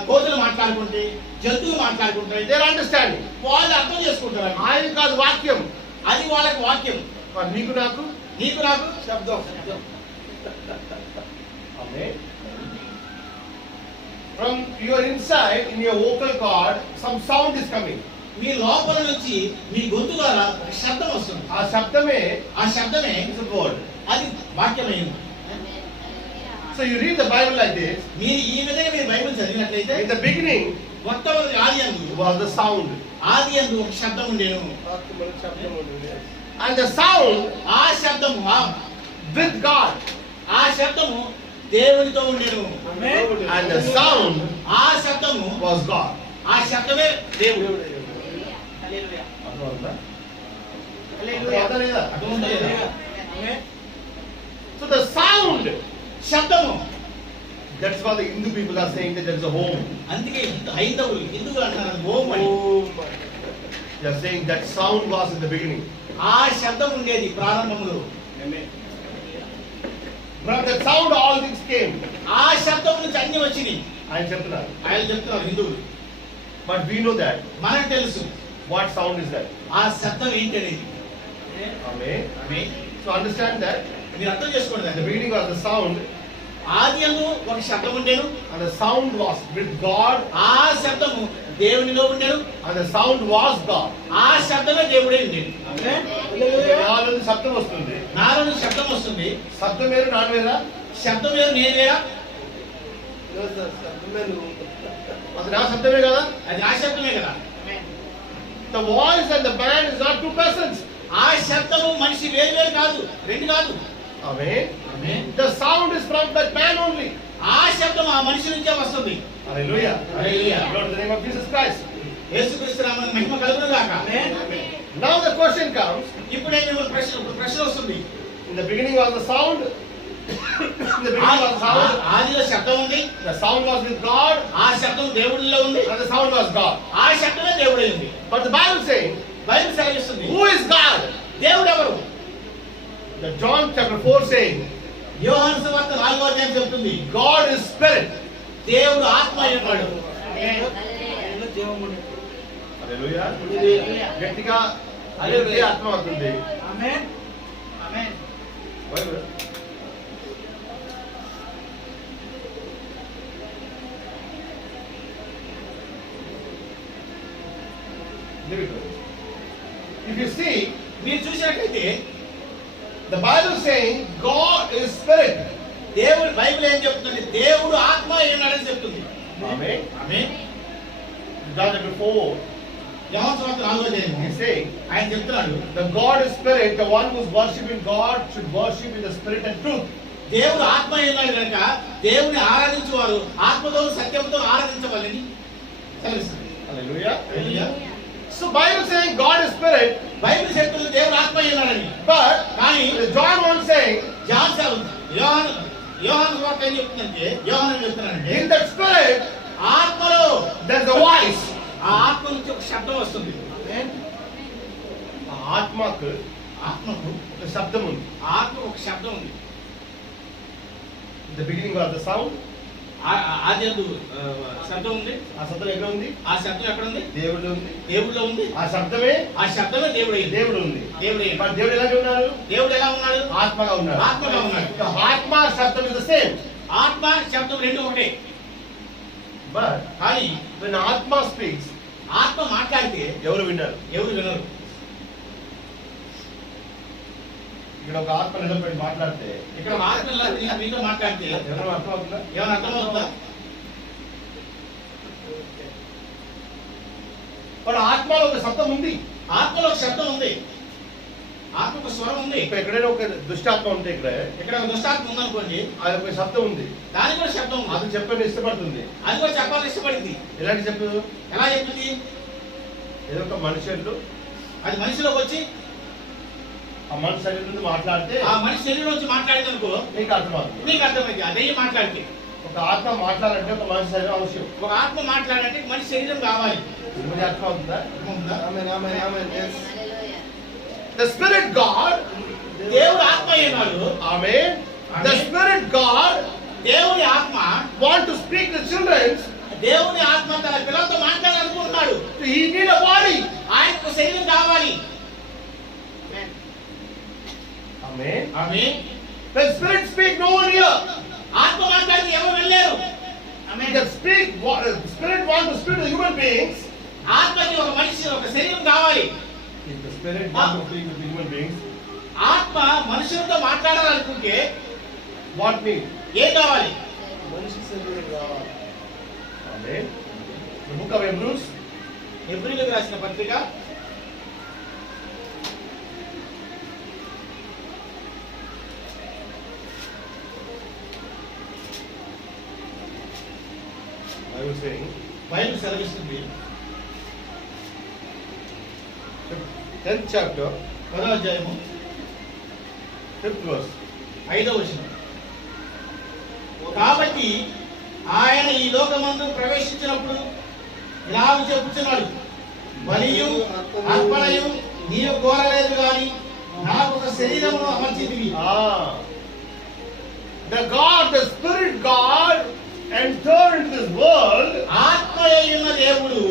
కోతులు మాట్లాడుకుంటే, జంతువులు మాట్లాడుకుంటాయి. They are understanding. వాళ్ళు అర్థం చేసుకుంటారు. ఆయన కాదు వాక్యం. అది వాళ్ళకి వాక్యం. మరి నీకు నాకు నీకు నాకు శబ్దం. Amen. From your inside, in your vocal cord, some sound is coming. మీ లోపల నుంచి మీ గొంతు ద్వారా ఒక శబ్దం వస్తుంది. ఆ శబ్దమే ఆ శబ్దమే is a word. అది వాక్యమైంది. So you read the Bible like this. మీరు ఈ విధంగా మీరు బైబిల్ చదివినట్లయితే In the beginning మొట్టమొదటి ఆదియందు was the sound. ఆదియందు ఒక శబ్దం ఉండేను. వాక్యము శబ్దం ఉంటుంది. And the sound ఆ శబ్దము with God. ఆ శబ్దము దేవునితో ఉండేను. And the sound ఆ శబ్దము was God. ఆ శబ్దమే దేవుడు. హల్లెలూయా. అర్థమవుతుందా? హల్లెలూయా. అర్థం లేదా? అర్థమవుతుందా లేదా? ఆమేన్. So the sound, శబ్దము. that's why the Hindu people are saying that there is a home. అందుకే హిందువులు అంటారు ఓం అని. They are saying that sound was in the beginning. ఆ శబ్దం ఉండేది ప్రారంభంలో. From that sound all things came. ఆ శబ్దం నుంచి అన్ని వచ్చినాయి. ఆయన చెప్తున్నారు. ఆయన చెప్తున్నారు హిందువులు. But we know that. మనకు తెలుసు What sound is that? ఆ శబ్దం ఏంటి అనేది. Amen. Amen. So understand that. మీరు అర్థం చేసుకోండి At the దాన్ని. beginning was the sound, ఆదియందు ఒక శబ్దం ఉండేను. and the sound was with God, ఆ శబ్దము దేవునిలో ఉండేను. and the sound was God. ఆ శబ్దమే దేవుడే ఉండేది. నాలో నుంచి శబ్దం వస్తుంది. నాలో నుంచి శబ్దం వస్తుంది. శబ్దం వేరు నాన్న వేరా? శబ్దం వేరు నేను వేరా? లేదు సార్, శబ్దమే నువ్వు. అది నా శబ్దమే కదా? అది నా శబ్దమే కదా. The voice and the man is not two persons. ఆ శబ్దము మనిషి వేరు వేరు కాదు, రెండు కాదు. Amen. Amen. The sound is from that man only. ఆ శబ్దం ఆ మనిషి నుంచే వస్తుంది. Hallelujah. Hallelujah. Glory to the name of Jesus Christ. యేసుక్రీస్తు నామమున మహిమ కలుగును గాక. Now the question comes, ఇప్పుడే నేను ప్రశ్న వస్తుంది. in the beginning was the sound. In the beginning was the sound. ఆదిలో శబ్దం ఉంది. The sound was with God, ఆ శబ్దం దేవుడిలో ఉంది. and the sound was God. ఆ శబ్దమే దేవుడే ఉంది. But the Bible saying, Bible సెలవిస్తుంది. who is God? దేవుడు ఎవరు? The John chapter 4 saying, యోహాను సువార్త 4వ అధ్యాయం చెప్తుంది. God is spirit. దేవుడు ఆత్మ అయి ఉన్నాడు. ఆయన జీవముని. Hallelujah. హల్లెలూయా. గట్టిగా హల్లెలూయా ఆత్మ అవుతుంది. ఆమేన్. ఆమేన్. బైబిల్. If you see, మీరు చూసినట్లయితే the Bible saying God is spirit. దేవుడు బైబిల్ ఏం చెప్తుంది? దేవుడు ఆత్మ అయి ఉన్నాడని చెప్తుంది. Amen. ఆమేన్. John chapter 4 యోహాను సువార్త 4వ అధ్యాయం is saying, ఆయన చెప్తున్నాడు. the God is spirit. The one who is worshiping God should worship in the spirit and truth. దేవుడు ఆత్మ అయి ఉన్నాడు కనుక దేవుని ఆరాధించువారు ఆత్మతో సత్యంతో ఆరాధించవాలని తెలుస్తుంది. Hallelujah. Hallelujah. So Bible saying God is spirit, Bible చెప్తుంది దేవుడు ఆత్మ అయి ఉన్నాడని. but కానీ John 1 saying, యోహాను సువార్త ఏం చెప్తుందంటే యోహాను ఏం చెప్తున్నాడంటే in that spirit ఆత్మలో there's a voice. ఆ ఆత్మ నుంచి ఒక శబ్దం వస్తుంది. ఆ ఆత్మకు ఆత్మకు ఒక శబ్దం ఉంది. ఆత్మకు ఒక శబ్దం ఉంది. In the beginning was the sound. ఆదియందు శబ్దం ఉంది. ఆ శబ్దం ఎక్కడ ఉంది? ఆ శబ్దం ఎక్కడ ఉంది? దేవుడు ఉంది. దేవుడిలో ఉంది. ఆ శబ్దమే ఆ శబ్దమే దేవుడు అయింది. దేవుడు ఉంది. దేవుడు అయింది. మరి దేవుడు ఎలాంటి ఉన్నాడు? దేవుడు ఎలా ఉన్నాడు? ఆత్మగా ఉన్నాడు. ఆత్మగా ఉన్నాడు. The ఆత్మ శబ్దం is the same. ఆత్మ శబ్దం రెండు ఒకటే. But కానీ when ఆత్మ speaks, ఆత్మ మాట్లాడితే ఎవరు విన్నారు? ఎవరు వినరు. ఇక్కడ ఒక ఆత్మ నిలబడి మాట్లాడితే ఇక్కడ ఒక ఆత్మ ఇలా మీతో మాట్లాడితే ఎవరు అర్థమవుతుందా? ఏమైనా అర్థమవుతుందా? మరి ఆత్మలో ఒక శబ్దం ఉంది. ఆత్మలో ఒక శబ్దం ఉంది. ఆత్మ ఒక స్వరం ఉంది. ఇప్పుడు ఎక్కడైనా ఒక దుష్టాత్మ ఉంటే ఇక్కడ ఒక దుష్టాత్మ ఉందనుకోండి, అది ఒక శబ్దం ఉంది. దానికి కూడా శబ్దం ఉంది. అది చెప్పని ఇష్టపడుతుంది. అది కూడా చెప్పాలని ఇష్టపడింది. ఎలాంటి చెప్పు? ఎలా చెప్తుంది? ఏదో ఒక మనుషులు అది మనిషిలోకి వచ్చి ఆ మనిషి శరీరం నుంచి మాట్లాడితే ఆ మనిషి శరీరం నుంచి మాట్లాడింది అనుకో, నీకు అర్థమవుతుంది. నీకు అర్థమైంది అదే మాట్లాడితే. ఒక ఆత్మ మాట్లాడాలంటే ఒక మనిషి శరీరం అవసరం. ఒక ఆత్మ మాట్లాడంటే మనిషి శరీరం కావాలి. ఇది అర్థమవుతుందా? అర్థమవుతుందా? ఆమేన్, ఆమేన్, ఆమేన్. Yes. The Spirit God, దేవుడు ఆత్మ అయినాడు. Amen. The Spirit God దేవుని ఆత్మ want to speak to children. దేవుని ఆత్మ తన పిల్లలతో మాట్లాడాలనుకుంటున్నాడు. He need a body. ఆయనకు శరీరం కావాలి. Amen. ఆమె When Spirit speak, no one hear. ఆత్మ మాట్లాడితే ఎవరు వెళ్ళలేరు. ఆమె The Spirit want to speak to human beings. ఆత్మకి ఒక మనిషి ఒక శరీరం కావాలి. If the Spirit want to speak with human beings, ఆత్మ మనుషులతో మాట్లాడాలనుకుంటే what need? ఏం కావాలి? మనిషి శరీరం కావాలి. Amen. The book of Hebrews, హెబ్రీయులకు రాసిన పత్రిక I was saying, బైబిల్ సెలవిస్తుంది. 10th chapter, 10వ అధ్యాయము 5th verse. 5వ వచనం. కాబట్టి ఆయన ఈ లోకమందు ప్రవేశించినప్పుడు ఇలా చెప్పుచున్నాడు, బలియు అర్పణయు నీవు కోరలేదు గాని నాకు ఒక శరీరమును అమర్చితివి. The Spirit God entered into this world. ఆత్మయైన దేవుడు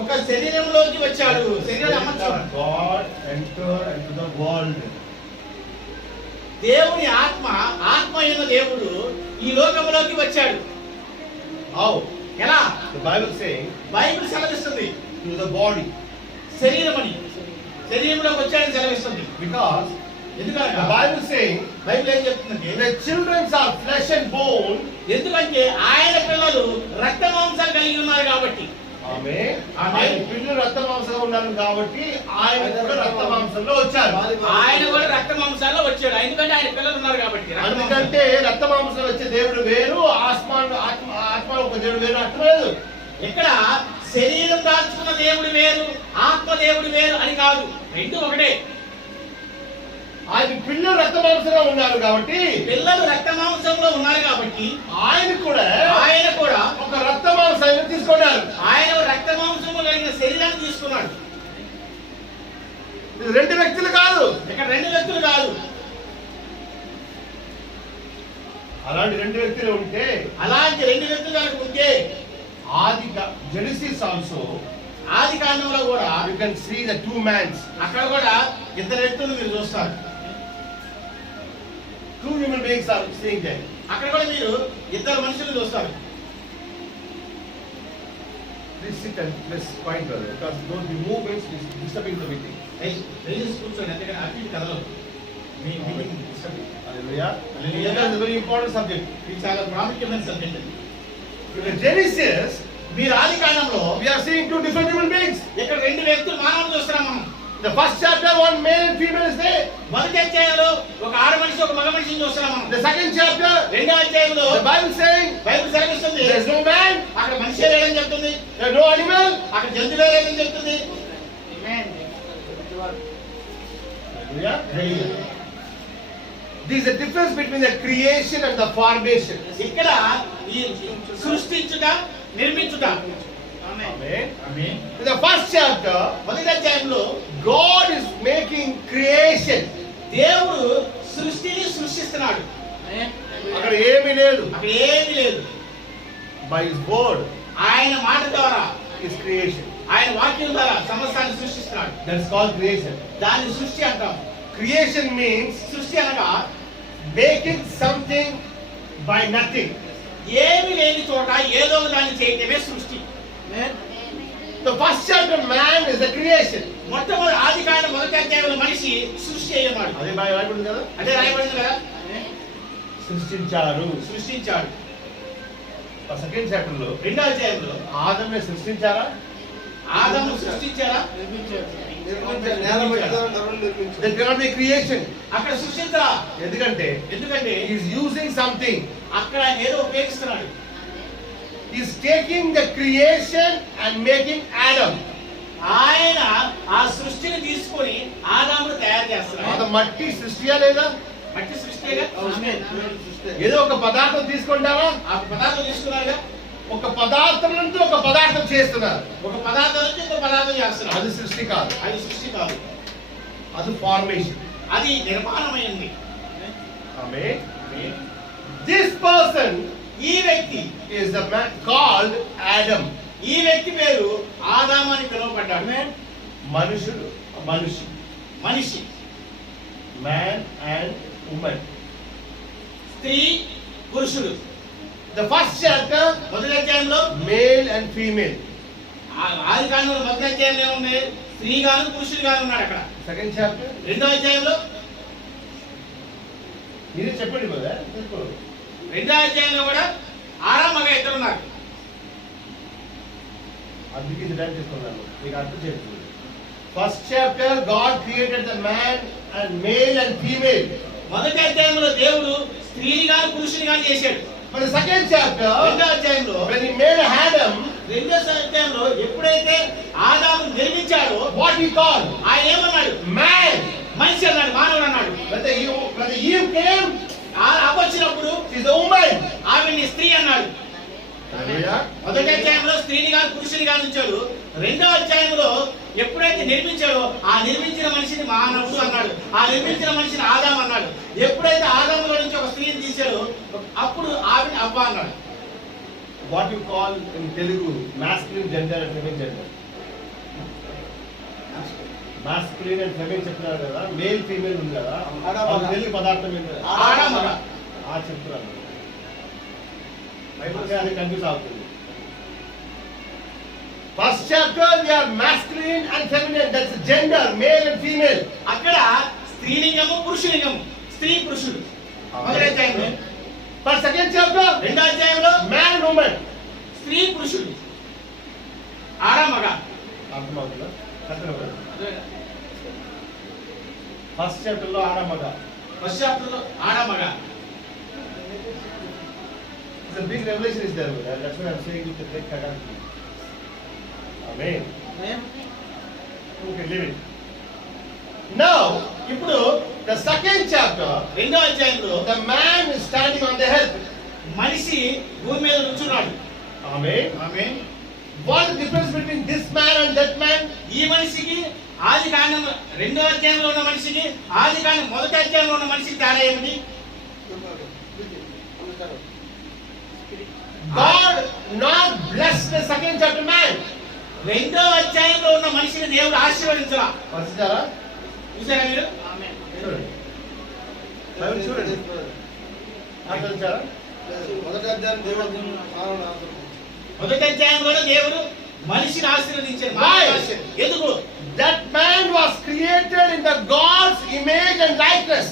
ఒక శరీరంలోకి వచ్చాడు, శరీరాన్ని అమర్చాడు. God entered into the world. దేవుని ఆత్మ అయిన దేవుడు ఈ లోకంలోకి వచ్చాడు. How? ఎలా? The Bible saying బైబిల్ సెలవిస్తుంది to the body. శరీరమని, శరీరంలోకి వచ్చాడని సెలవిస్తుంది. Because ఎందుకంటే the Bible saying బైబిల్ ఏం చెప్తుందంటే, the children are flesh and bone. ఎందుకంటే ఆయన పిల్లలు రక్త మాంసాలు కలిగి ఉన్నారు కాబట్టి. Amen. Amen. ఆయన పిల్లలు రక్త మాంసం ఉన్నారు కాబట్టి ఆయన కూడా రక్త మాంసంలో వచ్చారు. ఆయన కూడా రక్త మాంసాల్లో వచ్చాడు, ఎందుకంటే ఆయన పిల్లలు ఉన్నారు కాబట్టి. ఎందుకంటే రక్త మాంసం వచ్చే దేవుడు వేరు, ఆత్మ ఒక దేవుడు వేరు అంటలేదు. ఇక్కడ శరీరం దాల్చుకున్న దేవుడు వేరు, ఆత్మ దేవుడు వేరు అని కాదు, రెండు ఒకటే. ఆయన పిల్లలు రక్త మాంసంలో ఉన్నారు కాబట్టి, పిల్లలు రక్త మాంసంలో ఉన్నారు కాబట్టి ఆయన కూడా ఒక రక్త మాంసాన్ని తీసుకున్నారు. ఆయన రక్త మాంసంలో కలిగిన శరీరాన్ని తీసుకున్నాడు. ఇది రెండు వ్యక్తులు కాదు, ఇక్కడ రెండు వ్యక్తులు కాదు. అలాంటి రెండు వ్యక్తులు ఉంటే, అలాంటి రెండు వ్యక్తులు కనుక ఉంటే Genesis also ఆది కాండంలో కూడా you can see the two men. అక్కడ కూడా ఇద్దరు వ్యక్తులు మీరు చూస్తారు. Two human beings are seeing there. అక్కడ కూడా మీరు ఇద్దరు మనుషులు చూస్తారు. Please sit and please quiet, brother, because those movements is disturbing the meeting. దయచేసి కూర్చోండి, ఎందుకంటే అటు ఇటు కదలదు. మీ meeting disturb. Hallelujah. Hallelujah. That is a very important subject. ఇది చాలా ప్రాముఖ్యమైన సబ్జెక్ట్ అది. In the Genesis, మీరు ఆది కాండంలో we are seeing two different human beings. ఇక్కడ రెండు వ్యక్తులు మానవులు చూస్తున్నాం మనం. The first chapter, one male and female is there. మొదటి అధ్యాయంలో ఒక ఆడ మనిషి ఒక మగ మనిషిని చూస్తున్నాం మనం. The second chapter, రెండో అధ్యాయంలో the Bible saying బైబిల్ సెలవిస్తుంది there is no man, అక్కడ మనిషి లేదని చెప్తుంది, there is no animal. అక్కడ జంతువే లేదని చెప్తుంది. Hallelujah. There is a difference between the creation and the formation. ఇక్కడ ఈ సృష్టించుట, నిర్మించుట. Amen. Amen. In the first chapter, మొదటి అధ్యాయంలో God is making creation. దేవుడు సృష్టిని సృష్టిస్తున్నాడు. అక్కడ ఏమీ లేదు. అక్కడ ఏమీ లేదు. By His word ఆయన మాట ద్వారా, is creation. ఆయన వాక్యం ద్వారా సమస్తాన్ని సృష్టిస్తున్నాడు. That is called creation. దాన్ని సృష్టి అంటాం. Creation means సృష్టి అనగా making something by nothing. ఏమీ లేని చోట ఏదో దాన్ని చేయటమే సృష్టి. The first chapter, man is the creation. మొట్టమొదటి ఆది కాండం మొదటి అధ్యాయంలో మనిషి సృష్టి అయ్యన్నాడు. అదే బాగా రాయబడింది కదా, అదే రాయబడింది కదా, సృష్టించారు. సృష్టించాడు. సెకండ్ చాప్టర్ లో రెండో అధ్యాయంలో ఆదమ్ని సృష్టించారా? ఆదాము సృష్టించారా? నేల పెడతారని ఎవరు నిర్మించారు? There cannot be creation. అక్కడ సృష్టించరా? ఎందుకంటే ఎందుకంటే he is using something. అక్కడ ఆయన ఏదో ఉపయోగిస్తున్నాడు. He is taking the creation and making Adam. ఆయన ఆ సృష్టిని తీసుకొని ఆదామును తయారు చేస్తున్నాడు. అది మట్టి సృష్టియా లేదా? మట్టి సృష్టిగా ఏదో ఒక పదార్థం తీసుకుంటారా? ఆ పదార్థం తీసుకున్నాడుగా. ఒక పదార్థం నుంచి ఒక పదార్థం చేస్తున్నారు. ఒక పదార్థం నుంచి ఇంకో పదార్థం చేస్తున్నాడు. అది సృష్టి కాదు, అది సృష్టి కాదు, అది ఫార్మేషన్. అది నిర్మాణమైంది. Amen. This person ఈ వ్యక్తి is the man called Adam. ఈ వ్యక్తి పేరు ఆదాము అని పిలువబడ్డాడు. మనుషుడు, మనిషి, మనిషి, man and woman. స్త్రీ, పురుషుడు. The first chapter, మొదటి అధ్యాయంలో male and female. ఆది కాండంలో మొదటి అధ్యాయంలో ఏముంది? స్త్రీ గాను పురుషుడు గాను ఉన్నాడు అక్కడ. Second chapter, రెండో అధ్యాయంలో మీరే చెప్పండి కదా. రెండో అధ్యాయంలో కూడా ఆడ మగ ఇద్దరు ఉన్నారు. అందుకే ఇది టైం తీసుకున్నాను, మీకు అర్థం చేస్తుంది. First chapter God created the man and male and female. మొదటి అధ్యాయంలో దేవుడు స్త్రీని గాను పురుషుని గాను చేశాడు. But the second chapter, రెండో అధ్యాయంలో when he made Adam, రెండో అధ్యాయంలో ఎప్పుడైతే ఆదాము నిర్మించాడో what he called? ఆయన ఏమన్నాడు? Man. మనిషి అన్నాడు, మానవుడు అన్నాడు. When the Eve came, వచ్చినప్పుడు she's a woman. ఆవిడ్ని స్త్రీ అన్నాడు. Hallelujah. మొదటి అధ్యాయంలో స్త్రీని కాదు పురుషుని కాదు ఉంచాడు. రెండో అధ్యాయంలో ఎప్పుడైతే నిర్మించాడో ఆ నిర్మించిన మనిషిని మానవుడు అన్నాడు. ఆ నిర్మించిన మనిషిని ఆదాం అన్నాడు. ఎప్పుడైతే ఆదాములో నుంచి ఒక స్త్రీని తీశాడో అప్పుడు ఆవిడ అవ్వ అన్నాడు. What you call in Telugu masculine gender and feminine gender. Masculine and feminine చెప్తున్నారు కదా, మేల్ ఫీమేల్ ఉంది కదా, అది తెలుగు పదార్థం ఏంటి? ఆడ మగ. చెప్తున్నారు. బైబిల్ అది కన్ఫ్యూజ్ అవుతుంది. First chapter we are masculine and feminine, that's gender, male and female. అక్కడ స్త్రీలింగము పురుషలింగము, స్త్రీ పురుషుడు. మొదటి అధ్యాయంలో. But second chapter, రెండో అధ్యాయంలో man and woman. స్త్రీ పురుషుడు, ఆడ మగ. అర్థమవుతుందా? ఫస్ట్ చాప్టర్ లో ఆడ మగ. ఫస్ట్ చాప్టర్ లో ఆడ మగ. It's a big revelation is there. That's what I'm saying with the great Kagan. Amen. Okay, leave it. Now, ఇప్పుడు the second chapter, రెండో అధ్యాయంలో the man is standing on the earth. మనిషి భూమి మీద నుంచున్నాడు. Amen. Amen. What is the difference between this man and that man? ఈ మనిషికి ఆది కాండం రెండో అధ్యాయంలో ఉన్న మనిషికి ఆది కాండం మొదటి అధ్యాయంలో ఉన్న మనిషికి తేడా ఏమిటి? God not blessed the second chapter man. రెండో అధ్యాయంలో ఉన్న మనిషిని దేవుడు ఆశీర్వదించలా. చూసారా? చూసారా మీరు? చూడండి. బైబిల్ చూడండి. ఆలోచించారా? మొదటి అధ్యాయం దేవుడు మానవుని ఆశీర్వదించాడు. మొదటి అధ్యాయంలో దేవుడు మనిషిని ఆశీర్వదించాడు. ఎందుకు? That man was created in the God's image and likeness.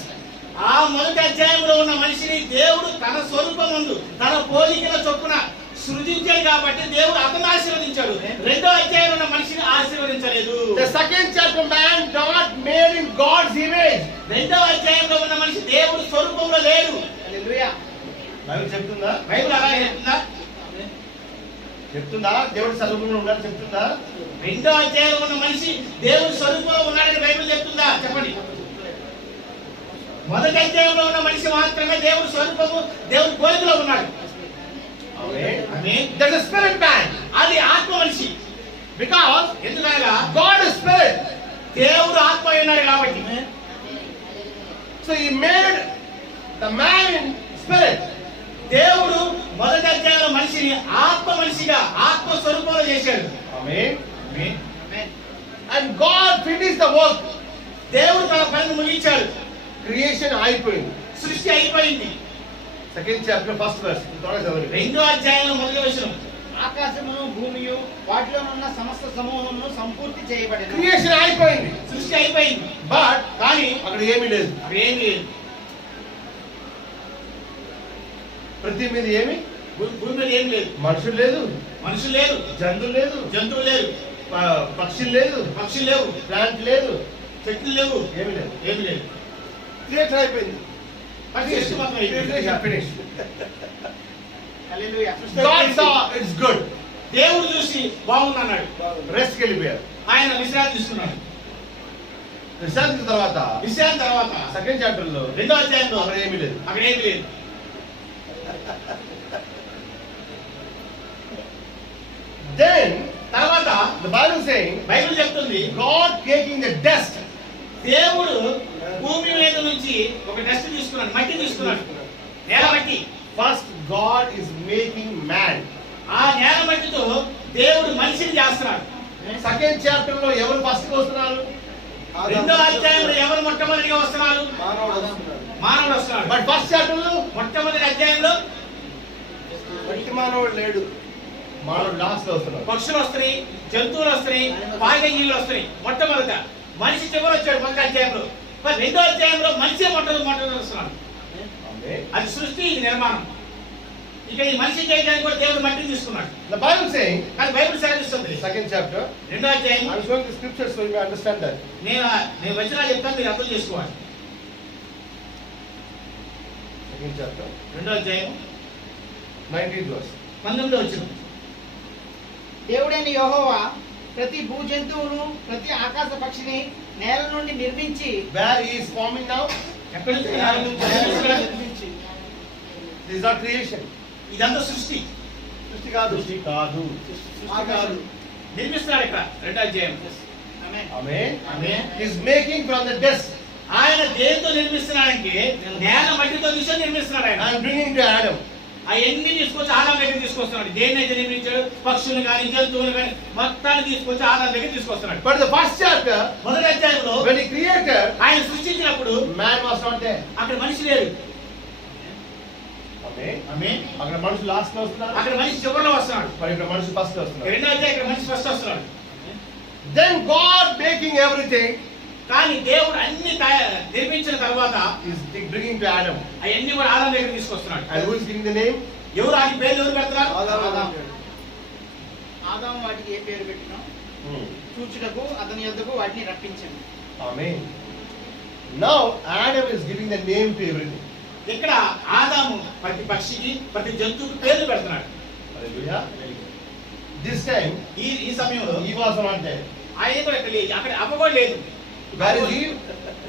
ఆ మొదటి అధ్యాయంలో ఉన్న మనిషిని దేవుడు తన స్వరూపమందు తన పోలికల చొప్పున సృజించాడు కాబట్టి దేవుడు అతను ఆశీర్వదించాడు. రెండో అధ్యాయంలో ఉన్న మనిషిని ఆశీర్వదించలేదు. The second chapter man not made in God's image. రెండో అధ్యాయంలో ఉన్న మనిషి దేవుడి స్వరూపంలో లేడు. హల్లెలూయా. బైబిల్ చెప్తుందా? బైబిల్ అలాగే చెప్తుందా? చెప్తుందా? దేవుడి స్వరూపంలో ఉన్నాడు చెప్తుందా? రెండో అధ్యాయంలో ఉన్న మనిషి దేవుడి స్వరూపంలో ఉన్నాడని బైబిల్ చెప్తుందా? చెప్పండి. మొదటి అధ్యాయంలో ఉన్న మనిషి మాత్రమే దేవుడి స్వరూపము దేవుడి పోలికలో ఉన్నాడు. Amen. There's a spirit man. అది ఆత్మ మనిషి. Because ఎందుకనగా God is spirit. దేవుడు ఆత్మ అయి ఉన్నాడు కాబట్టి. So he made the man in spirit. దేవుడు మొదటి అధ్యాయంలో మనిషిని ఆత్మ మనిషిగా ఆత్మ స్వరూపంలో చేశాడు. Amen. Amen. And God finished the work. దేవుడు తన పనిని ముగించాడు. Creation అయిపోయింది. సృష్టి అయిపోయింది. Second chapter first verse. రెండో అధ్యాయంలో మొదటి వచనం. ఆకాశమును భూమియు వాటిలో ఉన్న సమస్త సమూహమును సంపూర్తి చేయబడింది. క్రియేషన్ అయిపోయింది. సృష్టి అయిపోయింది. బట్ కానీ అక్కడ ఏమీ లేదు. అక్కడ ఏం లేదు. పృథ్వీ మీద ఏమి? భూమి మీద ఏం లేదు. మనుషులు లేదు, మనుషులు లేరు, జంతువులు లేదు, జంతువులు లేరు, పక్షులు లేదు, పక్షులు లేవు, ప్లాంట్ లేదు, చెట్లు లేవు, ఏమి లేదు. ఏమి లేదు. క్రియేట్ అయిపోయింది. సృష్టి మొత్తం అయిపోయింది. Finish. Hallelujah. God saw it's good. దేవుడు చూసి బాగుందన్నాడు. రెస్ట్ కి వెళ్ళిపోయారు. ఆయన విశ్రాంతి తీసుకున్నాడు. విశ్రాంతి తర్వాత విశ్రాంతి తర్వాత సెకండ్ చాప్టర్ లో రెండో అధ్యాయంలో అక్కడ ఏమీ లేదు. అక్కడ ఏమి లేదు. Then తర్వాత the Bible saying బైబిల్ చెప్తుంది God taking the dust. దేవుడు భూమి మీద నుంచి ఒక డస్ట్ తీసుకున్నాడు, మట్టి తీసుకున్నాడు, నేల మట్టి. First God is making man. ఆ నేల మట్టితో దేవుడు మనిషిని చేస్తున్నాడు. సెకండ్ చాప్టర్ లో ఎవరు ఫస్ట్ వస్తున్నారు? రెండో అధ్యాయంలో ఎవరు మొట్టమొదటిగా వస్తున్నారు? మానవుడు వస్తున్నాడు. మానవుడు వస్తున్నాడు. బట్ ఫస్ట్ చాప్టర్ లో మొట్టమొదటి అధ్యాయంలో మట్టి మానవుడు లేడు. మానవుడు లాస్ట్ లో వస్తున్నాడు. పక్షులు వస్తున్నాయి, జంతువులు వస్తున్నాయి, పాయగీళ్ళు వస్తున్నాయి. మొట్టమొదట మనిషి చివరి వచ్చాడు మొదటి అధ్యాయంలో. మరి రెండో అధ్యాయంలో మనిషి మొట్టమొదటి వస్తున్నాడు. అది సృష్టి, ఇది నిర్మాణం. ఇక ఈ మనిషి చేయడానికి కూడా దేవుడు మట్టిని తీసుకున్నాడు. The Bible saying కానీ బైబిల్ సెలవిస్తుంది second chapter. రెండో అధ్యాయం. I am showing the scriptures so you may understand that. నేను వచనాలు చెప్తాను, మీరు అర్థం చేసుకోవాలి. Second chapter, రెండో అధ్యాయం 19th verse. 19వ వచనం. దేవుడైన యెహోవా ప్రతి భూ జంతువును ప్రతి ఆకాశ పక్షిని నేల నుండి నిర్మించి Where he is forming now? ఎక్కడి నుంచి నిర్మించి This is not creation. ఇదంతా సృష్టి సృష్టి కాదు. Srushti Kadu. సృష్టి కాదు. నిర్మిస్తున్నాడు ఇక్కడ 2వ అధ్యాయం. ఆమేన్. Amen. Amen. He is making from the dust ఆయన దేంతో నిర్మిస్తున్నాడంటే నేల మట్టితో చూసి నిర్మిస్తున్నాడు ఆయన. and bringing to Adam. అవన్నీ తీసుకొచ్చి ఆదాం దగ్గర తీసుకొస్తున్నాడు. దేన్నైతే నిర్మించాడు, పక్షులు కానీ జంతువులు కానీ మొత్తాన్ని తీసుకొచ్చి ఆదాం దగ్గర తీసుకొస్తున్నాడు. But the first chapter, 1వ అధ్యాయంలో when he created, ఆయన సృష్టించినప్పుడు man was not there. అక్కడ మనిషి లేడు. Amen. ఆమేన్. అక్కడ మనుషులు లాస్ట్ లో వస్తున్నారు, అక్కడ మనిషి చివరిలో వస్తున్నాడు. మరి ఇక్కడ మనుషులు ఫస్ట్ లో వస్తున్నారు. 2వ అధ్యాయం ఇక్కడ మనిషి ఫస్ట్ వస్తున్నాడు. Then God making everything కానీ దేవుడు అన్ని నిర్మించిన తర్వాత is bringing to Adam. అవన్నీ కూడా ఆదాం దగ్గర తీసుకొస్తున్నాడు. And who is giving the name? ఎవరు ఆ పేర్లు ఎవరు పెడతారు? ఆదాము. ఆదాము వాటికి ఏ పేరు పెట్టినో చూచుటకు అతని యొద్దకు వాటిని రప్పించాను. Amen. Now Adam is giving the name to everything. ఇక్కడ ఆదాము ప్రతి పక్షికి ప్రతి జంతువుకి పేర్లు పెడుతున్నాడు. Hallelujah. This time ఈ సమయంలో he was not there. ఆయన కూడా ఇక్కడ లేదు. అక్కడ అవ్వ కూడా లేదు. Where is Eve?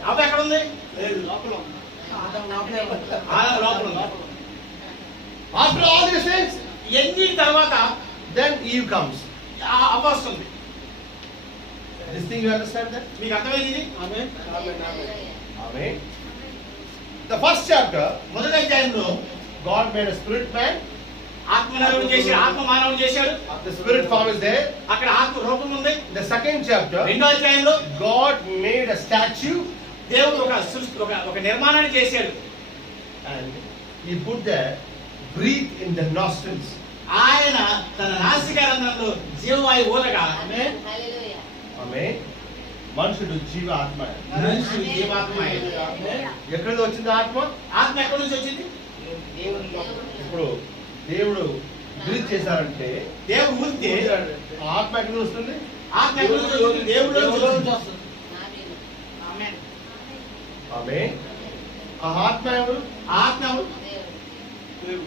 అవ్వ ఎక్కడ ఉంది? లేదు. లోపల ఉంది. ఆదాము లోపలే ఉంది. ఆదాము లోపల ఉంది. After all these things, ఎన్ని తర్వాత then Eve comes. అవ్వ వస్తుంది. This thing you understand that? మీకు అర్థమైంది ఇది? ఆమేన్. ఆమేన్. ఆమేన్. Amen. The first chapter, 1వ అధ్యాయంలో God made a spirit man. ఆత్మ నరుడు చేశాడు, ఆత్మ మానవుడు చేశాడు. The spirit form is there. అక్కడ ఆత్మ రూపం ఉంది. The second chapter, 2వ అధ్యాయంలో God made a statue దేవుడు ఒక సృష్టి ఒక నిర్మాణాన్ని చేశాడు. and he put the breathe in the nostrils. ఆయన తన నాసిక రంధ్రంలో జీవవాయు ఊదగా ఆమేన్. Amen. మనుషుడు జీవ ఆత్మ. మనుషుడు జీవాత్మ అయ్యాడు. ఎక్కడ వచ్చింది ఆత్మ? ఆత్మ ఎక్కడి నుంచి వచ్చింది? దేవుని లోపల. ఇప్పుడు దేవుడు బ్రీత్ చేశారంటే దేవుడు ఊదితే ఆ ఆత్మ ఎక్కడ నుంచి వస్తుంది? ఆత్మ ఎక్కడి నుంచి వచ్చింది? దేవుడిలో నుంచి దేవుడిలో నుంచి వచ్చింది. వస్తుంది. ఆమేన్. ఆమేన్. ఆ ఆత్మ ఎవరు? ఆత్మ దేవుడు.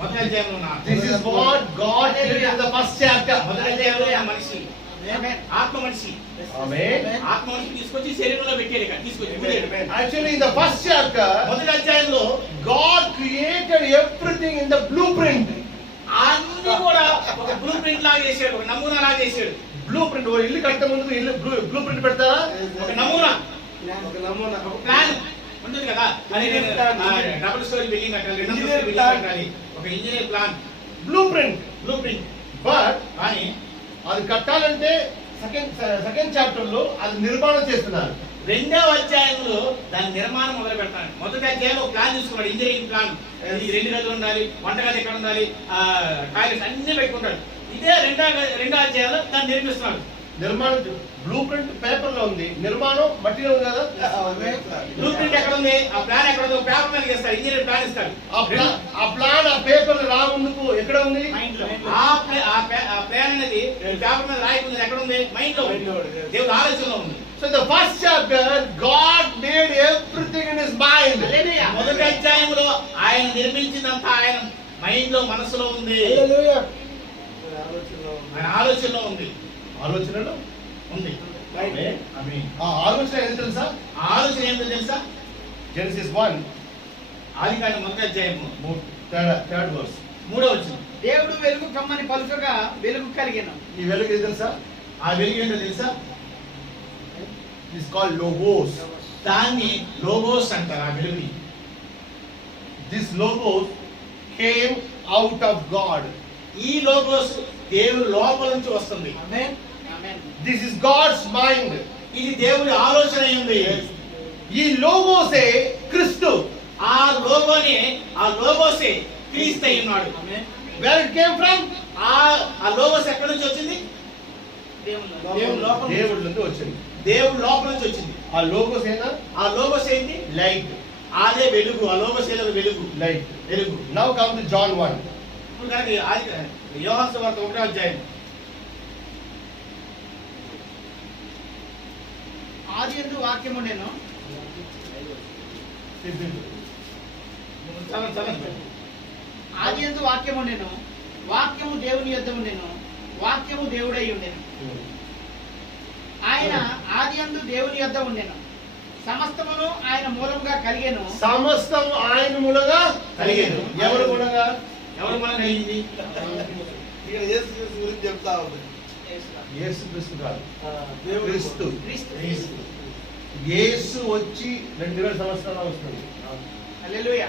మొదటి అధ్యాయంలో ఉన్న ఆత్మ. This is what God did in the first chapter. మొదటి అధ్యాయంలో ఉన్న మనిషి ఆమేన్. ఆత్మ మనిషి Amen. ఆత్మ మనిషి తీసుకొచ్చి శరీరంలో పెట్టాడు ఇక్కడ తీసుకొచ్చి ఊదాడు. Actually, in the first chapter, మొదటి అధ్యాయంలో God created everything in the blueprint. అన్ని కూడా ఒక బ్లూ ప్రింట్ లాగా చేశాడు, ఒక నమూనా లాగా చేశాడు. Blueprint. ఓ ఇల్లు కట్టే ముందు ఇల్లు blueprint పెడతారా? ఒక నమూనా, ఒక నమూనా. ఒక ప్లాన్ ఉంటుంది కదా. అది డబుల్ స్టోరీ బిల్డింగ్ కట్టాలి, రెండు స్టోరీ బిల్డింగ్ కట్టాలి, ఒక engineer plan, Blueprint. Blue print. But కానీ అది కట్టాలంటే సెకండ్ చాప్టర్ లో అది నిర్మాణం చేస్తున్నారు. 2వ అధ్యాయంలో దాని నిర్మాణం మొదలు పెడతాడు. మొదటి అధ్యాయంలో ప్లాన్ చూసుకున్నాడు, ఇంజనీరింగ్ ప్లాన్. ఇది 2 గదులు ఉండాలి, వంటగది ఎక్కడ ఉండాలి, టాయిలెట్స్ అన్ని పెట్టుకుంటాడు. ఇదే 2వ అధ్యాయంలో దాన్ని నిర్మిస్తున్నాడు. నిర్మాణం బ్లూ ప్రింట్ పేపర్ లో ఉంది, నిర్మాణం మట్టిలో ఉంది కదా. బ్లూ ప్రింట్ ఎక్కడ ఉంది, ఆ ప్లాన్ ఎక్కడ ఉంది, పేపర్ మీద ఇస్తాడు, ఇంజనీర్ ప్లాన్ ఇస్తాడు. ఆ ప్లాన్ ఆ పేపర్ రా ముందుకు ఎక్కడ ఉంది? మైండ్ లో. ఆ ప్లాన్ అనేది పేపర్ మీద రాయకుండా ఎక్కడ ఉంది? మైండ్ లో ఉంది. దేవుడు ఆలోచనలో ఉంది. So the first chapter, God made everything in his mind. హల్లెలూయా. మొదటి అధ్యాయంలో ఆయన నిర్మించిందంతా ఆయన మైండ్ లో, మనసులో ఉంది, హల్లెలూయా. ఆలోచనలో ఉంది. ఆయన ఆలోచనలో ఉంది ఆలోచనలో ఉంది. Amen. ఆమేన్. ఆ ఆలోచన ఏంటో తెలుసా? ఆ ఆలోచన ఏంటో తెలుసా? Genesis 1, ఆది కాండం మొదటి అధ్యాయము third verse. 3వ వచనం. దేవుడు వెలుగు కమ్మని పలుకగా వెలుగు కలిగెను. ఈ వెలుగు ఏది తెలుసా? ఆ వెలుగు ఏంటో తెలుసా? It's called logos. దాన్ని లోగోస్ అంటారు. ఆ వెలుగుని This logos came out of God. ఈ లోగోస్ దేవుడు లోపల నుంచి వస్తుంది. ఆమేన్. ఆమేన్. This is God's mind. ఇది దేవుడి ఆలోచన అయి ఉంది. ఈ లోగోసే క్రిస్తు. ఆ లోగోసే క్రీస్తు అయి ఉన్నాడు. ఆమేన్. Where it came from? ఆ లోగోస్ ఎక్కడి నుంచి వచ్చింది? దేవుని దేవుని లోపల నుంచి. దేవుడి నుండి వచ్చింది. దేవుడు లోపల నుంచి వచ్చింది. ఆ లోగోస్ ఏనా? ఆ లోగోస్ ఏంటి? లైట్. అదే వెలుగు. ఆ లోగోస్ ఏదో వెలుగు, లైట్. వెలుగు. Now come to John 1. ఇప్పుడు కనుక యోహాను సువార్త 1వ అధ్యాయం. ఆదియందు వాక్యము ఉండెను. చదవండి. ఆదియందు వాక్యము ఉండెను. వాక్యము దేవుని యొద్ద ఉండెను. వాక్యము దేవుడై ఉండెను. ఆయన ఆదియందు దేవుని యొద్ద ఉండెను. సమస్తమును ఆయన మూలముగా కలిగెను. సమస్తం ఆయన మూలంగా కలిగేది. ఎవరు మూలంగా? ఎవరి మూలంగా కలిగింది? ఇక్కడ యేసు క్రీస్తు గురించి చెప్తా ఉంది. యేసు క్రీస్తు కాదు, దేవుడు క్రీస్తు. క్రీస్తు. యేసు వచ్చి 2000 సంవత్సరాలు వస్తుంది. హల్లెలూయా.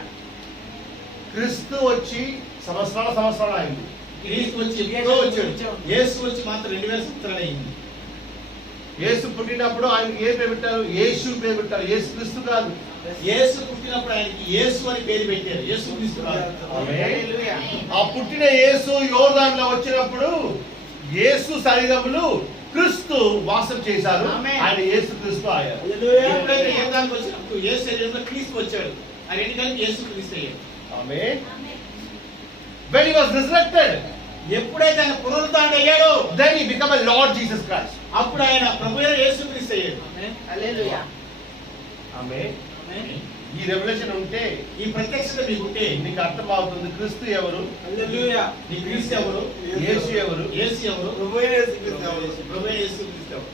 క్రీస్తు వచ్చి సంవత్సరాలు అయింది. క్రీస్తు వచ్చి ఎప్పుడో వచ్చాడు. యేసు వచ్చి మాత్రం 2000 సంవత్సరాలు అయింది. యేసు పుట్టినప్పుడు ఆయనకి ఏ పేరు పెట్టారు? యేసు పేరు పెట్టారు. యేసు క్రీస్తు కాదు. యేసు పుట్టినప్పుడు ఆయనకి యేసు అని పేరు పెట్టారు. యేసు క్రీస్తు కాదు. ఆమేన్. హల్లెలూయా. ఆ పుట్టిన యేసు యోర్దానులో వచ్చినప్పుడు యేసు శరీరములు క్రీస్తు వాసం చేశారు. ఆమేన్. ఆయన యేసు క్రీస్తు అయ్యారు. ఎప్పుడైతే యోర్దానుకు వచ్చినప్పుడు యేసు శరీరంలో క్రీస్తు వచ్చాడు. ఆ రెండు కలిపి యేసు క్రీస్తు అయ్యాడు. ఆమేన్. When he was resurrected, ఎప్పుడైతే ఆయన పునరుద్ధరణ అయ్యాడో then he became a Lord Jesus Christ. అప్పుడు ఆయన ప్రభువైన యేసు క్రీస్తు అయ్యాడు. హల్లెలూయా. ఆమేన్. ఈ రెవల్యూషన్ ఉంటే ఈ ప్రత్యక్షత మీకుంటే నీకు అర్థమవుతుంది క్రీస్తు ఎవరు, హల్లెలూయా. నీ క్రీస్తు ఎవరు, యేసు ఎవరు. యేసు ఎవరు, ప్రభువైన యేసు క్రీస్తు ఎవరు? ప్రభువైన యేసు క్రీస్తు ఎవరు.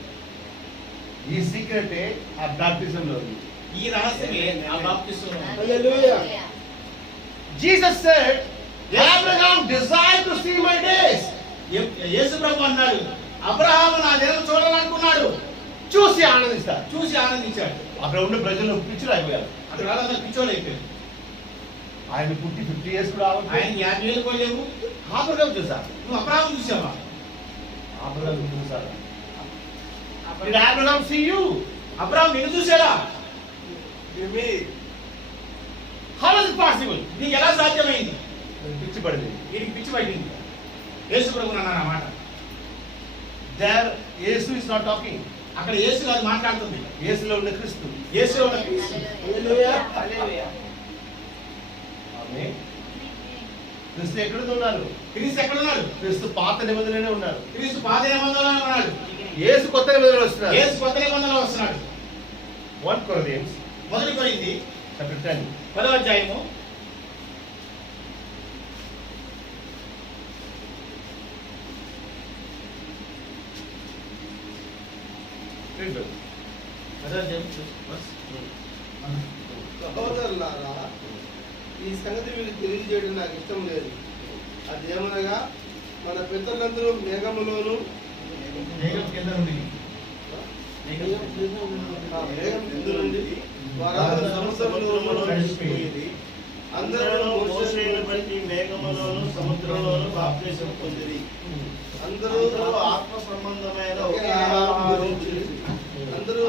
ఈ సీక్రెటే ఆ బాప్టిజం లో ఉంది. ఈ రహస్యమే ఆ బాప్తిస్మలో ఉంది. హల్లెలూయా. Jesus said, Abraham desired to see my days. యేసు ప్రభు అన్నాడు, అబ్రహాము నా దినం చూడాలనుకున్నాడు, చూసి ఆనందిస్తారు. చూసి ఆనందించాడు. అక్కడ ఉన్న ప్రజలు పిచ్చులు అయిపోయారు. అక్కడ వాళ్ళందరూ పిచ్చోళ్ళు అయిపోయారు. ఆయన పుట్టి 50 years కూడా ఆయన అవ్వలేదు. 50 ఏళ్ళు కూడా లేవు. అబ్రహాం చూసారు. నువ్వు అబ్రహాము చూసావా? అబ్రహాం చూసారు. Did Abraham see you? Abraham నిన్ను చూసాడా? Give How is it possible? నీకు ఎలా సాధ్యమైంది? పిచ్చి పడింది. వీడికి పిచ్చి పట్టింది. యేసు ప్రభు అన్నాను అన్నమాట. There, Yesu is not talking. అక్కడ యేసు గారు మాట్లాడుతుంది. యేసులో ఉన్న క్రీస్తు. యేసు ఉన్న క్రీస్తు. హల్లెలూయా. హల్లెలూయా. ఆమేన్. క్రీస్తు ఎక్కడ ఉన్నారు? క్రీస్తు ఎక్కడ ఉన్నాడు? క్రీస్తు పాత నిబంధనలోనే ఉన్నారు. క్రీస్తు పాత నిబంధనలో ఉన్నాడు. యేసు కొత్త నిబంధనలో వస్తున్నారు. యేసు కొత్త నిబంధనలో వస్తున్నాడు. 1 Corinthians మొదటి కొరింథీ chapter 10. 10వ అధ్యాయము Read it. 10వ అధ్యాయం సహోదరులారా, ఈ సంగతి మీకు తెలియజేయడం నాకు ఇష్టం లేదు. అదేమనగా మన పితరులందరూ మేఘములోను మేఘం కింద నుండి మేఘం కింద నుండి వారందరూ సముద్రములో నడిచిపోయింది. అందరూ మోషేను బట్టి మేఘములోను సముద్రంలోను బాప్తిసం పొందిరి. అందరూ ఆత్మ సంబంధమైన ఒకే ఆహారం గురించి అందరూ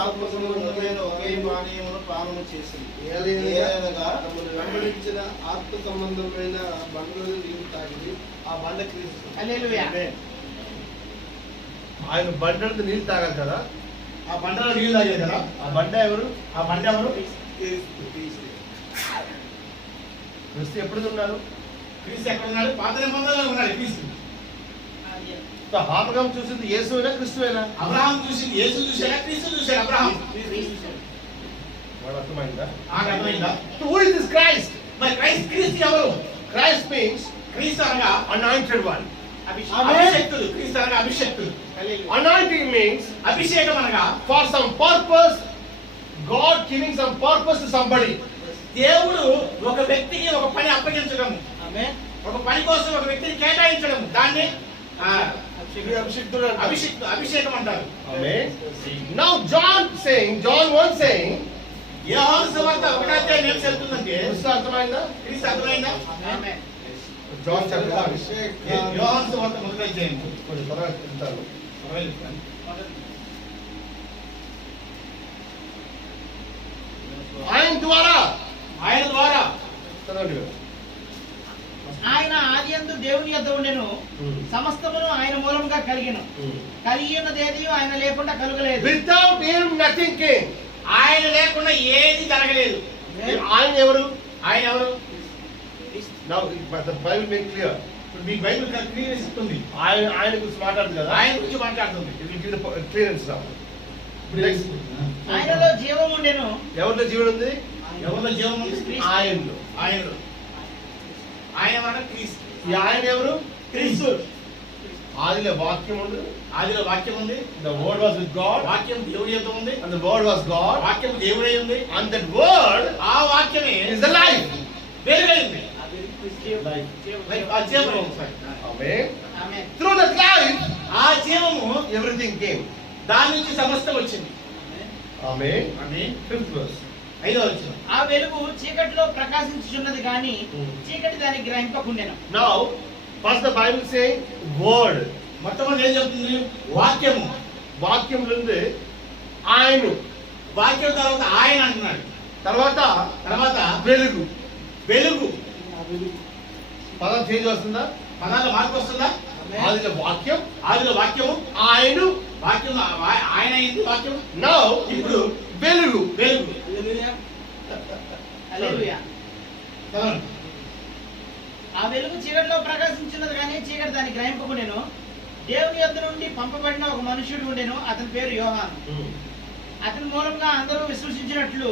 ఆత్మ సంబంధమైన ఒకే పానీయమును పానము చేసింది. ఏలయనగా తమను వెంబడించిన ఆత్మ సంబంధమైన బండలు నీరు తాగింది. ఆ బండ క్రీస్తు. హల్లెలూయా. ఆయన బండలతో నీళ్ళు తాగాలి కదా. ఆ బండలో నీళ్ళు తాగారు కదా. ఆ బండ ఎవరు? ఆ బండ ఎవరు? క్రీస్తు. క్రీస్తు ఎప్పుడు ఉన్నారు? క్రీస్తు ఎక్కడ ఉన్నాడు? పాత నిబంధనలో ఉన్నాడు క్రీస్తు. అబ్రహాం చూసింది యేసువేనా క్రీస్తువేనా? అబ్రహాం చూసింది యేసు చూశాడా? క్రీస్తు చూశాడు అబ్రహాం. వాడు అర్థమైందా? అర్థమైందా? Who is this Christ? మరి క్రీస్తు ఎవరు? Christ means క్రీస్తు అనగా anointed one. అభిషేక్తుడు. క్రీస్తు అనగా అభిషేక్తుడు. Anointing means అభిషేకం అనగా for some purpose, God giving some purpose to somebody. దేవుడు ఒక వ్యక్తికి ఒక పని అప్పగించడం, ఆమేన్. ఒక పని కోసం ఒక వ్యక్తిని కేటాయించడం, దాన్ని అభిషిక్తుడు అభిషేకం అంటారు. Amen. Now John 1 saying, యోహాను సువార్త 1వ అధ్యాయం ఏం చెప్తుందంటే, క్రీస్తు అర్థమైందా? క్రీస్తు అర్థమైందా? ఆమేన్. John chapter 1. యోహాను సువార్త 1వ అధ్యాయం కొంచెం త్వరగా చెప్తాను. ఆయన ద్వారా ఆయన ద్వారా చదవండి. ఆయన ఆదియందు దేవుని యొద్ద ఉండెను. సమస్తమును ఆయన మూలముగా కలిగెను. కలిగి ఉన్నదేది ఆయన లేకుండా కలుగలేదు. Without him nothing came. ఆయన లేకుండా ఏది జరగలేదు. ఆయన ఎవరు? ఆయన ఎవరు? Now the Bible make clear. ఇప్పుడు మీ బైబిల్ క్లియర్ ఇస్తుంది. ఆయన గురించి మాట్లాడుతుంది కదా. ఆయన గురించి మాట్లాడుతుంది. It will give the clearance now. Next. ఆయనలో జీవం ఉండెను. ఎవరిలో జీవుడు ఉంది? ఎవరిలో జీవం ఉంది? ఆయనలో. ఆయనలో. ఆయన వల్ల క్రీస్తు. ఈ ఆయన ఎవరు? క్రీస్తు. ఆదిలో వాక్యం ఉంది. ఆదిలో వాక్యం ఉంది. The word was with God. వాక్యం దేవుడి యొద్ద ఉంది. And the word was God. వాక్యం దేవుడై ఉంది. And that word ఆ వాక్యమే is the life. వెలుగైంది. ఆ జీవము. Amen. Amen. Through that life, ఆ జీవము everything came. దాని నుంచి సమస్తం వచ్చింది. Amen. ఆమేన్. 5th verse. 5వ వచనం. ఆ వెలుగు చీకటిలో ప్రకాశించుచున్నది కానీ చీకటి దాన్ని గ్రహింపకుండెను. Now, first the Bible saying word. మొట్టమొదటి ఏం చెప్తుంది? వాక్యము. వాక్యం నుండి ఆయన, వాక్యం తర్వాత ఆయన అంటున్నాడు. తర్వాత తర్వాత వెలుగు. వెలుగు. పదం చేంజ్ వస్తుందా? పదాల మార్పు వస్తుందా? ఆదిలో వాక్యం, ఆదిలో వాక్యము, ఆయన, వాక్యం ఆయన అయింది వాక్యం. నౌ ఇప్పుడు వెలుగు. వెలుగు. హల్లెలూయా. చదవండి. ఆ వెలుగు చీకటిలో ప్రకాశించినది కానీ చీకటి దాన్ని గ్రహింపకుండెను. దేవుని యొద్ద నుండి పంపబడిన ఒక మనుష్యుడు ఉండెను. అతని పేరు యోహాను. అతని మూలంగా అందరూ విశ్వసించినట్లు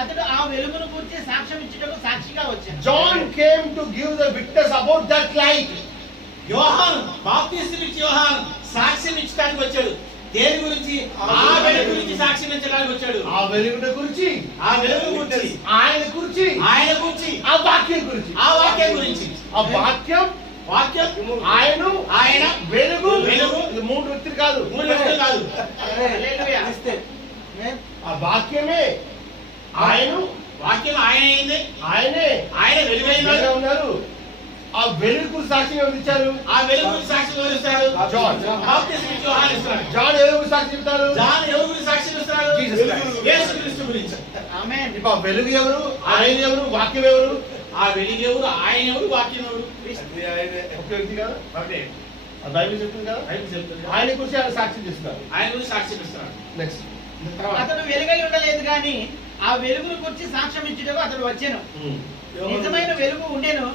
అతడు ఆ వెలుగును గురించి సాక్ష్యం ఇచ్చుటకు సాక్షిగా వచ్చాడు. John came to give the witness about that light. యోహాను, బాప్తిస్మం ఇచ్చే యోహాను సాక్ష్యం ఇచ్చడానికి వచ్చాడు. దేని గురించి? ఆ వెలుగు గురించి సాక్ష్యం ఇచ్చడానికి వచ్చాడు. ఆ వెలుగుల గురించి, ఆ వెలుగు గురించి, ఆయన గురించి, ఆయన గురించి, ఆ వాక్యం గురించి. ఆ వాక్యం గురించి. ఆ వాక్యం, వాక్యం, ఆయన, ఆయన, వెలుగు. వెలుగు. ఇది మూడు వ్యక్తులు కాదు. మూడు వ్యక్తులు కాదు. హల్లెలూయా. ఆ వాక్యమే ఆయన, వాక్యం ఆయన అయింది. ఆయనే, ఆయన వెలుగైనాడు. ఎలా ఉన్నారు? ఆ వెలుగు సాక్ష్యం ఎవరు ఇచ్చారు? ఆ వెలుగు గురించి సాక్ష్యం ఎవరు ఇస్తారు? జాన్. బాప్తిస్మం ఇచ్చే యోహాను ఇస్తాడు. జాన్ ఎవరు సాక్ష్యం చెప్తారు? జాన్ ఎవరి గురించి సాక్ష్యం ఇస్తాడు? Jesus Christ. యేసుక్రీస్తు గురించి. ఆమేన్. ఇప్పుడు ఆ వెలుగు ఎవరు? ఆయన ఎవరు? వాక్యం ఎవరు? ఆ వెలుగు ఎవరు? ఆయన ఎవరు? వాక్యం ఎవరు? ఒక వ్యక్తి కదా? ఒకటే. ఆ బైబిల్ చెప్తుంది కదా? బైబిల్ చెప్తుంది. ఆయన గురించి ఆయన సాక్ష్యం చేస్తున్నారు. ఆయన గురించి సాక్ష్యం ఇస్తున్నాడు. నెక్స్ట్. అతడు వెలుగై ఉండలేదు కానీ ఆ వెలుగును గురించి సాక్ష్యం ఇచ్చుటకు అతడు వచ్చెను. నిజమైన వెలుగు ఉండెను.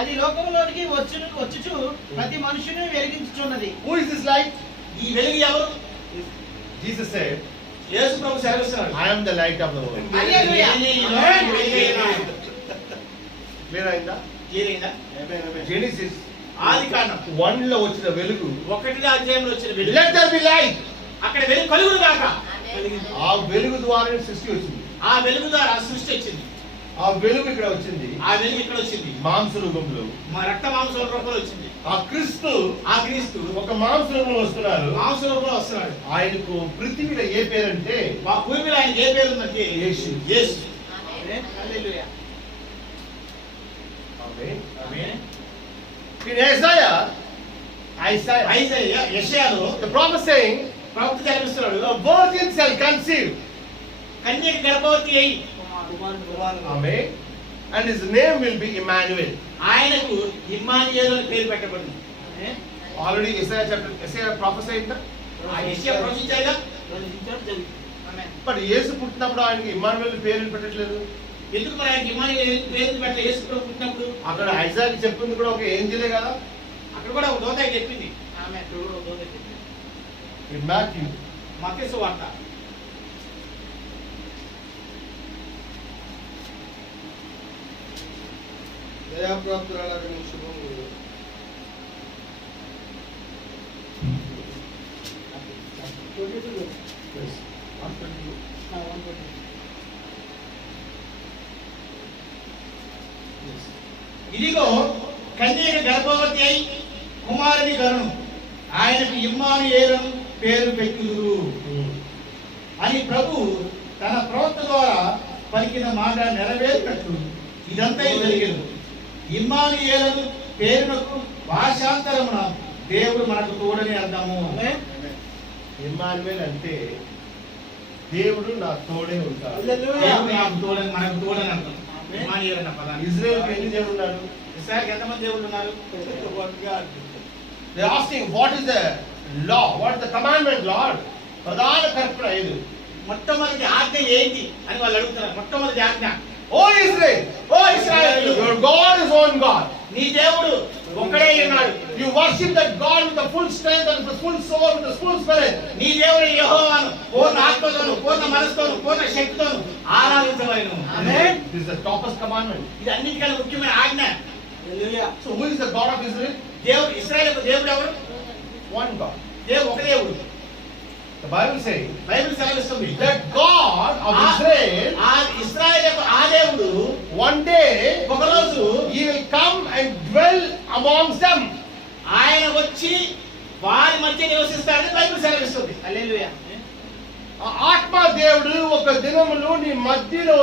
అది లోకంలోనికి వచ్చుచు ప్రతి మనుషుని వెలిగించుచున్నది. Who is this light? ఈ వెలుగు ఎవరు? Jesus said, యేసు ప్రభు సెలవిస్తున్నాడు. I am the light of the world. హల్లెలూయా. నేనే ఈ లోకానికి వెలుగైనాను. క్లియర్ అయిందా? క్లియరైందా? జెనిసిస్ ఆదికాండం 1 లో వచ్చిన వెలుగు, 1వ అధ్యాయంలో వచ్చిన వెలుగు. let there be light. అక్కడ వెలుగు కలుగును గాక. ఆ వెలుగు ద్వారా సృష్టి వచ్చింది. ఆ వెలుగు ద్వారా సృష్టి వచ్చింది. ఆ వెలుగు ఇక్కడ వచ్చింది. ఆ వెలుగు ఇక్కడ వచ్చింది. మాంస రూపంలో, మా రక్త మాంసం రూపంలో వచ్చింది. ఆ క్రీస్తు ఆ క్రీస్తు ఒక మాంస రూపంలో వస్తున్నారు. మాంస రూపంలో వస్తున్నాడు. ఆయనకు పృథివీలో ఏ పేరంటే, మా భూమిలో ఆయనకి ఏ పేరు ఉందంటే యేసు. యేసు. హల్లెలూయా. ఆమేన్. ఆమేన్. In Isaiah, యెషయాలో the prophet saying, ప్రవక్త జన్మిస్తున్నాడు. a virgin shall conceive. కన్యక గర్భవతి అయి. Amen. And his name will be Emmanuel. ఆయనకు ఇమ్మానుయేలు అని పేరు పెట్టబడింది. Already Isaiah prophesied that. ఆ యెషయా ప్రవచించాడుగా. ఆమేన్. But యేసు పుట్టినప్పుడు ఆయనకి ఇమ్మానుయేల్ పేరు పెట్టట్లేదు. ఎందుకు మరి ఆయనకి ఇమ్మానుయేలు పేరు పెట్టలేదు? యేసు ప్రభు పుట్టినప్పుడు అక్కడ ఐజాకి చెప్పింది కూడా ఒక ఏంజలే కదా. అక్కడ కూడా ఒక దూత చెప్పింది. ఆమేన్. In Matthew, మత్తయి సువార్త దయాప్రాప్తురాలని శుభము. ఇదిగో కన్యక గర్భవతి అయి కుమారుని గను ఆయనకు ఇమ్మానుయేలు పేరు పెట్టుదురు అని ప్రభు తన ప్రవక్త ద్వారా పలికిన మాట నెరవేరినట్లు ఇదంతా జరిగింది. ఇమ్మానుయేలు పేరునకు భాషాంతరమున దేవుడు మనకు తోడని అర్థము. ఇమ్మానుయేల్ అంటే దేవుడు నా తోడే ఉంటాడు. దేవుడు నాకు తోడని, మనకు తోడని అర్థం. ఇమ్మానుయేలు అన్న పదాన్ని. ఇజ్రాయెల్కి ఎన్ని దేవుడు ఉన్నాడు? ఇస్రాయేల్కి ఎంతమంది దేవుళ్ళు ఉన్నారు? They are asking, what is the law? What is the commandment, Lord? ప్రధాన కల్పన ఏది? మొట్టమొదటి ఆజ్ఞ ఏంటి అని వాళ్ళు అడుగుతున్నారు. మొట్టమొదటి ఆజ్ఞ, ఓ ఇజ్రాయెల్, ఓ ఇశ్రాయేలు, your God is one God. నీ దేవుడు ఒక్కడే ఉన్నాడు. You worship that God with the full strength and with the full soul, with the full spirit. నీ దేవుడు యెహోవాను పూర్ణ ఆత్మతోను, పూర్ణ మనసుతోను, పూర్ణ శక్తితోను ఆరాధించవలెను. Amen. This is the toppest commandment. ఇది అన్నిటికన్నా ముఖ్యమైన ఆజ్ఞ. So who is the God of Israel? దేవుడు ఇశ్రాయేలుకు దేవుడు ఎవరు? one God. ఒక దేవుడు. The Bible says బైబిల్ సెలవిస్తుంది. that God of Israel, ఆ ఇశ్రాయేలు యొక్క ఆ దేవుడు one day ఒకరోజు He will come and dwell amongst them. ఆయన వచ్చి వారి మధ్య నివసిస్తాడని బైబిల్ సెలవిస్తుంది. హల్లెలూయా. ఆ ఆత్మ దేవుడు ఒక దినములు నీ మధ్యలో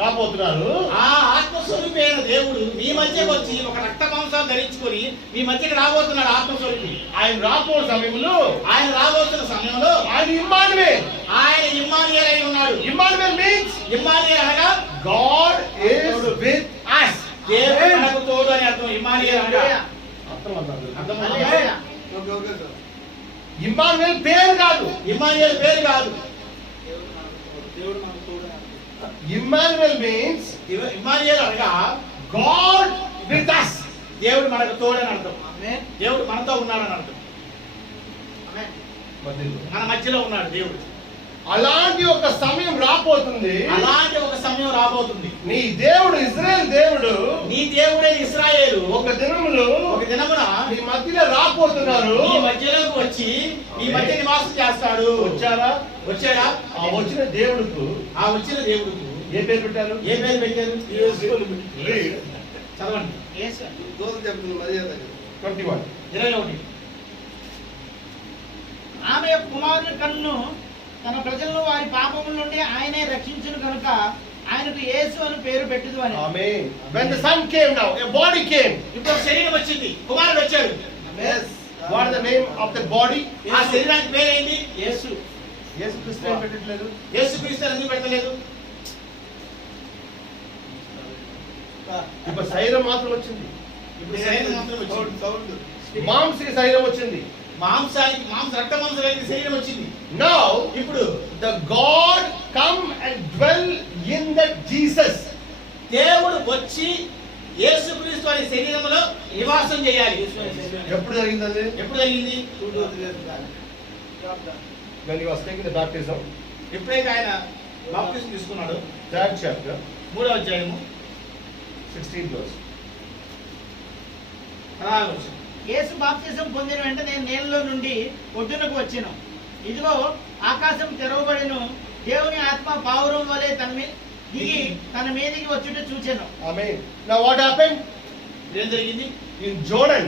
రాబోతున్నారు. ఆ ఆత్మస్వరూపి అయిన దేవుడు మీ మధ్యకి వచ్చి ఒక రక్త మాంసాలు ధరించుకొని మీ మధ్యకి రాబోతున్నాడు. ఆత్మస్వరూపి ఆయన రాబోతున్న సమయంలో ఆయన రాబోతున్న సమయంలో ఆయన ఇమ్మానుయేల్. ఆయన ఇమ్మానుయేల్ అయి ఉన్నాడు. ఇమ్మానుయేల్ మీన్స్ ఇమ్మానుయేల్ అనగా God is with us. దేవుడు మనకు తోడు అని అర్థం. ఇమ్మానుయేల్ అనగా అర్థమవుతుందా? Hallelujah. Okay okay sir. Immanuel పేరు కాదు. ఇమ్మానుయేల్ పేరు కాదు. దేవుడు మనకు తోడు. ఇమ్మానుయేల్ మీన్స్ ఇమ్మానుయేల్ అనగా God with us. దేవుడు మనకు తోడు అని అర్థం. ఆమేన్. దేవుడు మనతో ఉన్నాడని అర్థం. ఆమేన్. మన మధ్యలో ఉన్నాడు దేవుడు. అలాంటి ఒక సమయం రాబోతుంది. అలాంటి ఒక సమయం రాబోతుంది. నీ దేవుడు ఇజ్రాయెల్ దేవుడు నీ దేవుడే ఇశ్రాయేలు ఒక దినములో ఒక దినమున నీ మధ్యలో రాబోతున్నారు. నీ మధ్యలోకి వచ్చి నీ మధ్య నివాసం చేస్తాడు. వచ్చారా? వచ్చాడా? ఆ వచ్చిన దేవుడుకు ఆ వచ్చిన దేవుడికి ఏ పేరు పెట్టారు? ఏ పేరు పెట్టారు? Read చదవండి. యేసు. దోశ చెప్తుంది మర్యాద. 21. 21. ఆమె యొక్క కుమారుని కన్ను తన ప్రజలను వారి పాపముల నుండి ఆయనే రక్షించును కనుక ఆయనకు యేసు అని పేరు పెట్టుదు అని. Amen. When the son came now, a body came. ఇప్పుడు ఒక శరీరం వచ్చింది. కుమారుడు వచ్చాడు. Yes. What is the name of the body? ఆ శరీరానికి పేరేంటి? యేసు. యేసు క్రీస్తు ఏం పెట్టట్లేదు? యేసుక్రీస్తు అని ఎందుకు పెట్టలేదు? ఇప్పుడు శరీరం మాత్రం వచ్చింది. ఇప్పుడు శరీరం మాత్రం వచ్చింది. సౌండ్. మాంసిక శరీరం వచ్చింది. రక్త మాంసాలకి శరీరం వచ్చింది. Now ఇప్పుడు the God come and dwell in that Jesus. దేవుడు వచ్చి యేసుక్రీస్తు అనే శరీరంలో నివాసం చేయాలి. ఎప్పుడు జరిగింది అది? ఎప్పుడు జరిగింది? When he was taking the baptism, ఎప్పుడైతే ఆయన బాప్తిసం తీసుకున్నాడు. 3rd chapter, 3వ అధ్యాయము 16th verse. 16వ వచనం. యేసు బాప్తిసం పొందిన వెంటనే నీళ్ళలో నుండి ఒడ్డునకు వచ్చెను. ఇదిగో ఆకాశం తెరవబడెను. దేవుని ఆత్మ పావురం వలె దిగి తన మీదికి వచ్చుట చూచెను. Amen. Now what happened? ఏం జరిగింది? In Jordan,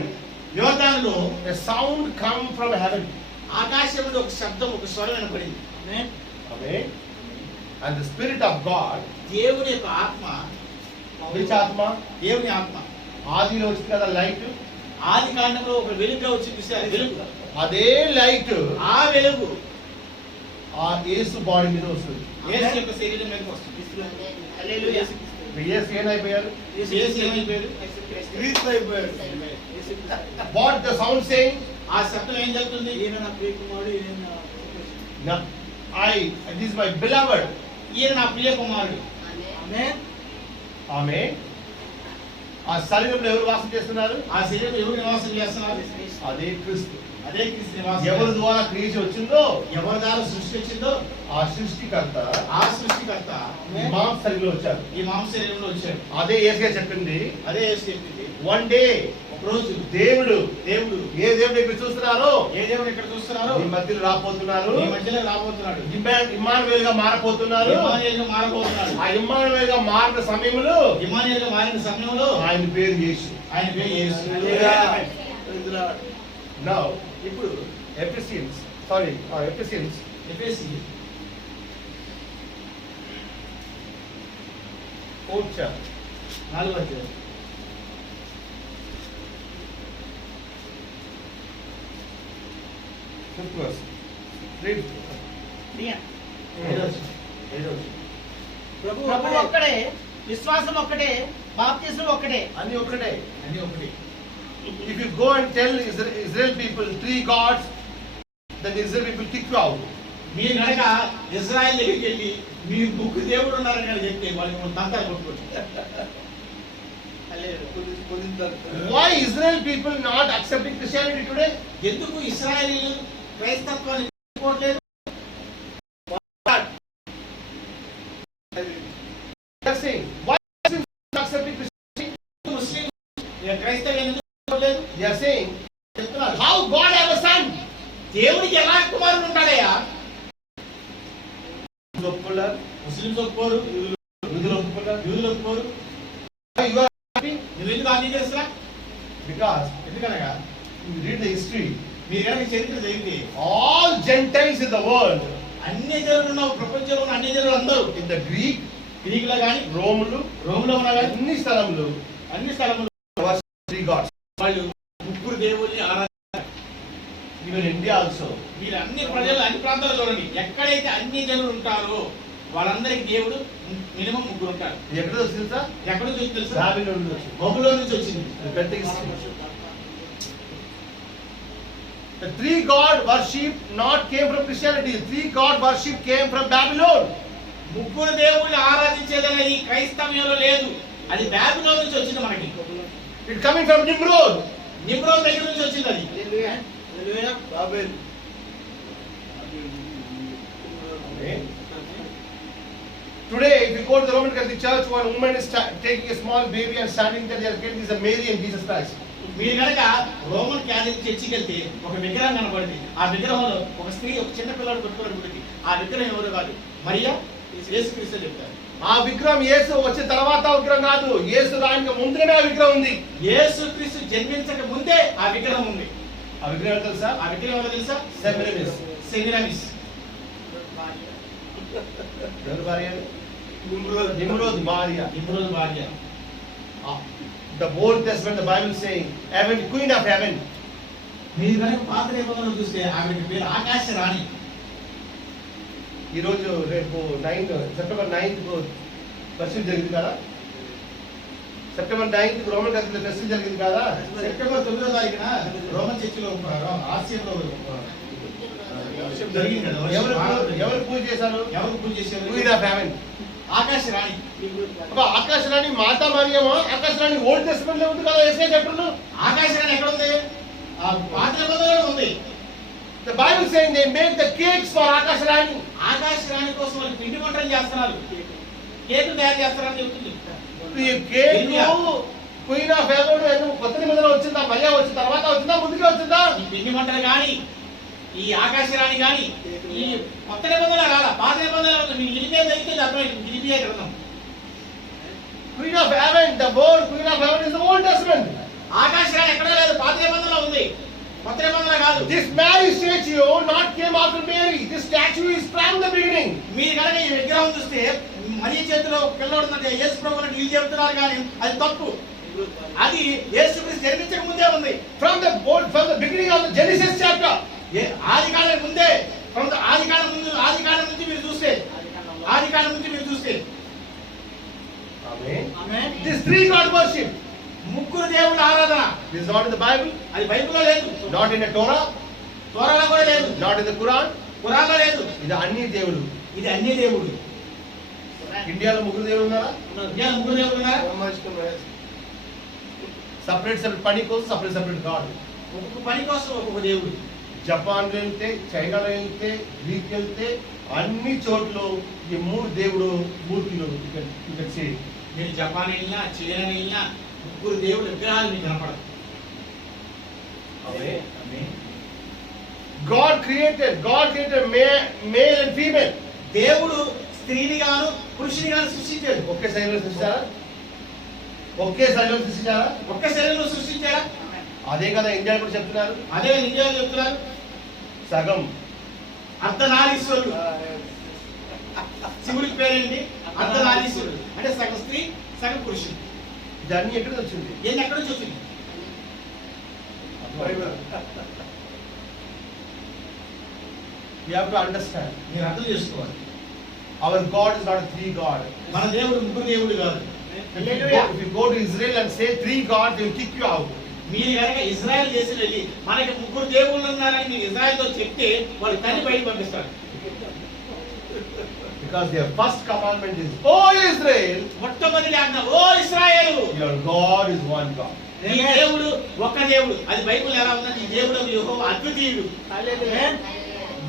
యోర్దానులో a sound come from heaven. ఆకాశంలో ఒక శబ్దం, ఒక స్వరం వినపడింది. Amen. And the Spirit of God, దేవుని యొక్క ఆత్మ, which ఆత్మ? దేవుని ఆత్మ ఆదిలో వచ్చింది కదా లైట్. ఆది కాండంలో ఒక వెలుగుగా వచ్చి చూశారు. వెలుగు, అదే లైట్ ఆ వెలుగు ఆ యేసు బాడీ మీద వస్తుంది. యేసు యొక్క శరీరం మీదకి వస్తుంది. హల్లెలూయా. ఇప్పుడు యేసు ఏమైపోయారు? యేసు ఏమైపోయాడు? క్రీస్తు అయిపోయాడు. What the sound saying? ఆ శబ్దం ఏం జరుగుతుంది? No, this is my beloved. ఈయన నా ప్రియ కుమారుడు. ఆమేన్. Amen. ఆ శరీరంలో ఎవరు వాసం చేస్తున్నారు? ఆ శరీరం ఎవరు నివాసం చేస్తున్నారు? అదే క్రీస్తు. అదే క్రీస్తు నివాసం. ఎవరి ద్వారా క్రియేషన్ వచ్చిందో ఎవరి ద్వారా సృష్టి వచ్చిందో ఆ సృష్టికర్త ఆ సృష్టికర్త ఈ మాంస శరీరంలో వచ్చారు. ఈ మాంస శరీరంలో వచ్చాడు. అదే యేసుగా చెప్పింది. అదే యేసు చెప్పింది. వన్ డే ఒక రోజు దేవుడు దేవుడు ఏ దేవుడు ఇక్కడ చూస్తున్నారో ఏ దేవుడు ఇక్కడ చూస్తున్నారు? ఈ మధ్యలో రాబోతున్నారు. ఈ మధ్యలో రాబోతున్నాడు. ఇమ్మానుయేల్ గా మారబోతున్నారు. ఇమ్మానుయేలుగా మారబోతున్నాడు. ఆ ఇమ్మానుయేల్ గా మారిన సమయంలో ఇమ్మానుయేలుగా మారిన సమయంలో ఆయన పేరు యేసు. ఆయన పేరు యేసు. Now ఇప్పుడు Ephesians ఎఫెసీ 4th chapter, 4వ అధ్యాయం 5th verse. Read. ప్రియ. 7వ వచనం. 7వ వచనం. ప్రభు ఒక్కడే, విశ్వాసం ఒక్కటే, బాప్తిసం ఒక్కటే. అన్ని ఒకటే. అన్ని ఒకటి. If you go and tell Israel people 3 gods, then Israel people kick you out. మీరు కనుక ఇజ్రాయెల్ దగ్గరికి వెళ్ళి మీ ముగ్గురు దేవుడు ఉన్నారని కనుక చెప్తే వాళ్ళకి తంతాలు కొట్టుకోండి. Why Israel people not accepting Christianity today? ఎందుకు ఇశ్రాయేలీయులు క్రైస్తత్వాన్ని ఒప్పుకోవట్లేదు? They are saying, why Muslims not accepting Christianity? ముస్లిం క్రైస్తవ్యాన్ని ఎందుకు ఒప్పుకోవట్లేదు? They are saying చెప్తున్నారు. How God have a son? దేవుడికి ఎలా కుమారుడు ఉంటాడయ్యా? ఒప్పుకున్నారు, ముస్లింస్ ఒప్పుకోరు, యూదులు ఒప్పుకున్నారు. యూదులు ఒప్పుకోరు. You are happy? నువ్వు ఎందుకు అంగీకరిస్తున్నా? Because ఎందుకనగా you read the history. మీరు కనుక చరిత్ర చదివితే All Gentiles in the world, అన్ని జనులు ఉన్న ప్రపంచంలో ఉన్న అన్ని జనులు అందరూ in the Greek, గ్రీకులో కానీ రోములు, రోమ్లో ఉన్న కానీ అన్ని స్థలములు అన్ని స్థలములు three gods. వాళ్ళు ముగ్గురు దేవుల్ని ఆరాధిస్తారు. Even India also. మీరు అన్ని ప్రజలు అన్ని ప్రాంతాలు చూడండి, ఎక్కడైతే అన్ని జనులు ఉంటారో వాళ్ళందరికీ దేవుడు మినిమం ముగ్గురు ఉంటారు. ఇది ఎక్కడ వచ్చింది సార్? ఎక్కడ నుంచి తెలుసా? బాబిలోన్ నుంచి వచ్చింది. బబులోను నుంచి వచ్చింది. ఇది పెద్ద history. The three god worship not came from Christianity. The three god worship came from Babylon. ముగ్గురు దేవుళ్ళని ఆరాధించేదనేది క్రైస్తవ్యంలో లేదు, అది బాబిలోను నుంచి వచ్చింది. మనకి It coming from Nimrod. Nimrod దగ్గర నుంచి వచ్చింది అది. హల్లెలూయా. Babel. Amen. Today, if you go to the Roman Catholic Church, one woman is taking a small baby and standing there, they are getting this Mary and Jesus Christ. మీరు కనుక రోమన్ క్యాథలిక్ చర్చికి వెళ్తే ఒక విగ్రహం కనపడింది. ఆ విగ్రహంలో ఒక స్త్రీ ఒక చిన్న పిల్లడు కొట్టుకోవడం గురించి ఆ విగ్రహం ఎవరు కాదు, మరియా యేసుక్రీస్తు చెప్తారు. ఆ విగ్రహం యేసు వచ్చిన తర్వాత విగ్రహం కాదు, యేసు రానికి ముందునే ఆ విగ్రహం ఉంది. యేసుక్రీస్తు జన్మించక ముందే ఆ విగ్రహం ఉంది. ఆ విగ్రహం తెలుసా? ఆ విగ్రహం ఎవరో తెలుసా? సెమిరమిస్. సెమిరమిస్. ఎవరి భార్య? నిమ్రోద్. నిమ్రోద్ భార్య. నిమ్రోద్ భార్య. The Old Testament, the Bible saying, heaven, queen of heaven. మీరు కనుక పాత నిబంధనలు చూస్తే ఆవిడకి పేరు ఆకాశ రాణి. ఈ రోజు రేపు సెప్టెంబర్ 9th ఫెస్టివల్ జరిగింది కదా? September 9th Roman Catholic festival జరిగింది కదా? సెప్టెంబర్ 9వ తారీఖున రోమన్ చర్చిలో ఆసియాలో జరిగింది కదా. ఎవరు పూజ చేశారు? ఎవరు పూజ చేశారు? క్వీన్ ఆఫ్ హెవెన్, ఆకాశ రాణి. ఆకాశరాణి మాతా మరియమా? ఆకాశరాణి ఓల్డ్ టెస్టమెంట్ లో ఉంది కదా, యేసయ్య చెప్తున్నాడు. ఆకాశ రాణి ఎక్కడ ఉంది? ఆ పాత నిబంధనలో ఉంది. The Bible saying they make the cakes for ఆకాశరాణి. ఆకాశ రాణి కోసం వాళ్ళు పిండి వంటలు చేస్తున్నారు, కేక్ తయారు చేస్తారని చెప్తుంది. ఈ కేక్ క్వీన్ ఆఫ్ హెవెన్ కొత్త నిబంధన వచ్చిందా? మరియా వచ్చిన తర్వాత వచ్చిందా? ముందుకే వచ్చిందా? ఈ పిండి వంటలు కానీ ఈ ఆకాశ రాణి కానీ ఈ కొత్త నిబంధన రాలా, పాత నిబంధన ఇలిపియా అయితే అర్థమైంది. ఇలిపియా గ్రంథం. Queen of heaven, the word Queen of heaven is the Old Testament. ఆకాశ రాణి ఎక్కడా లేదు, పాత నిబంధనలో ఉంది, కొత్త నిబంధన కాదు. This Mary statue not came after Mary. This statue is from the beginning. మీరు కనుక ఈ విగ్రహం చూస్తే మరియ చేతిలో పిల్లడున్నట్టు యేసు ప్రభు అని వీళ్ళు చెప్తున్నారు, కానీ అది తప్పు. అది యేసుక్రీస్తు జన్మించక ముందే ఉంది. From the beginning of the Genesis chapter. ఆది కాలం ముందే, ఆది కాలం నుంచి మీరు చూస్తే, ఆది కాలం నుంచి మీరు చూస్తే Amen. This three God worship. ముగ్గురు దేవుళ్ళ ఆరాధన. This is not in the Bible. అది బైబిల్లో లేదు, Not in the Torah. తోరాలో కూడా లేదు, Not in the Quran. ఖురాన్లో లేదు. ఇది అన్ని దేవుడు. ఇది అన్ని దేవుడు. ఇండియాలో ముగ్గురు దేవుడు ఉన్నారా? ఇండియాలో ముగ్గురు దేవుడు ఉన్నారా? బ్రహ్మాష్టం రాసి. సపరేట్ పని కోసం సపరేట్ గాడ్. ఒక్కొక్క పని కోసం ఒక్కొక్క దేవుడు. జపాన్ వెళ్తే, చైనాలో వెళ్తే, గ్రీక్ వెళ్తే అన్ని చోట్ల ఈ మూడు దేవుడు మూర్తులు ఇక్కడ చేయి. మీరు జపాన్ వెళ్ళినా చైనా వెళ్ళినా ముగ్గురు దేవుడు విగ్రహాలు మీకు కనపడదు. God created male and female. దేవుడు స్త్రీని గాను పురుషుని గాను సృష్టించాడు. ఒకే శరీరంలో సృష్టించారా? ఒకే శరీరంలో సృష్టించారా? ఒక్క శరీరంలో సృష్టించాడా? అదే కదా ఇండియా కూడా చెప్తున్నారు. అదే ఇండియాలో చెప్తున్నారు. సగం అర్ధనారీశ్వరుడు. శివుడికి పేరేంటి? అర్ధనారీశ్వరుడు. అంటే సగం స్త్రీ సగం పురుషుడు. ఇదన్నీ ఎక్కడ వచ్చింది? ఏంటి ఎక్కడి నుంచి వచ్చింది? Bible. You have to understand. మీరు అర్థం చేసుకోవాలి. Our God is not a three God. మన దేవుడు ముగ్గురు దేవుడు కాదు. If you go to Israel and say three God, they will kick you out. మీరు కనుక ఇజ్రాయెల్ దేశం వెళ్ళి మనకి ముగ్గురు దేవుళ్ళు ఉన్నారని మీరు ఇజ్రాయెల్తో చెప్తే వాళ్ళు తల్లి బయట పంపిస్తారు. Because their first commandment is, O Israel, మొట్టమొదటి ఆజ్ఞ, ఓ ఇశ్రాయేలు, your God is one God. నీ దేవుడు ఒక్క దేవుడు. అది బైబిల్ ఎలా ఉందంటే ఈ దేవుడు యెహోవా అద్వితీయుడు.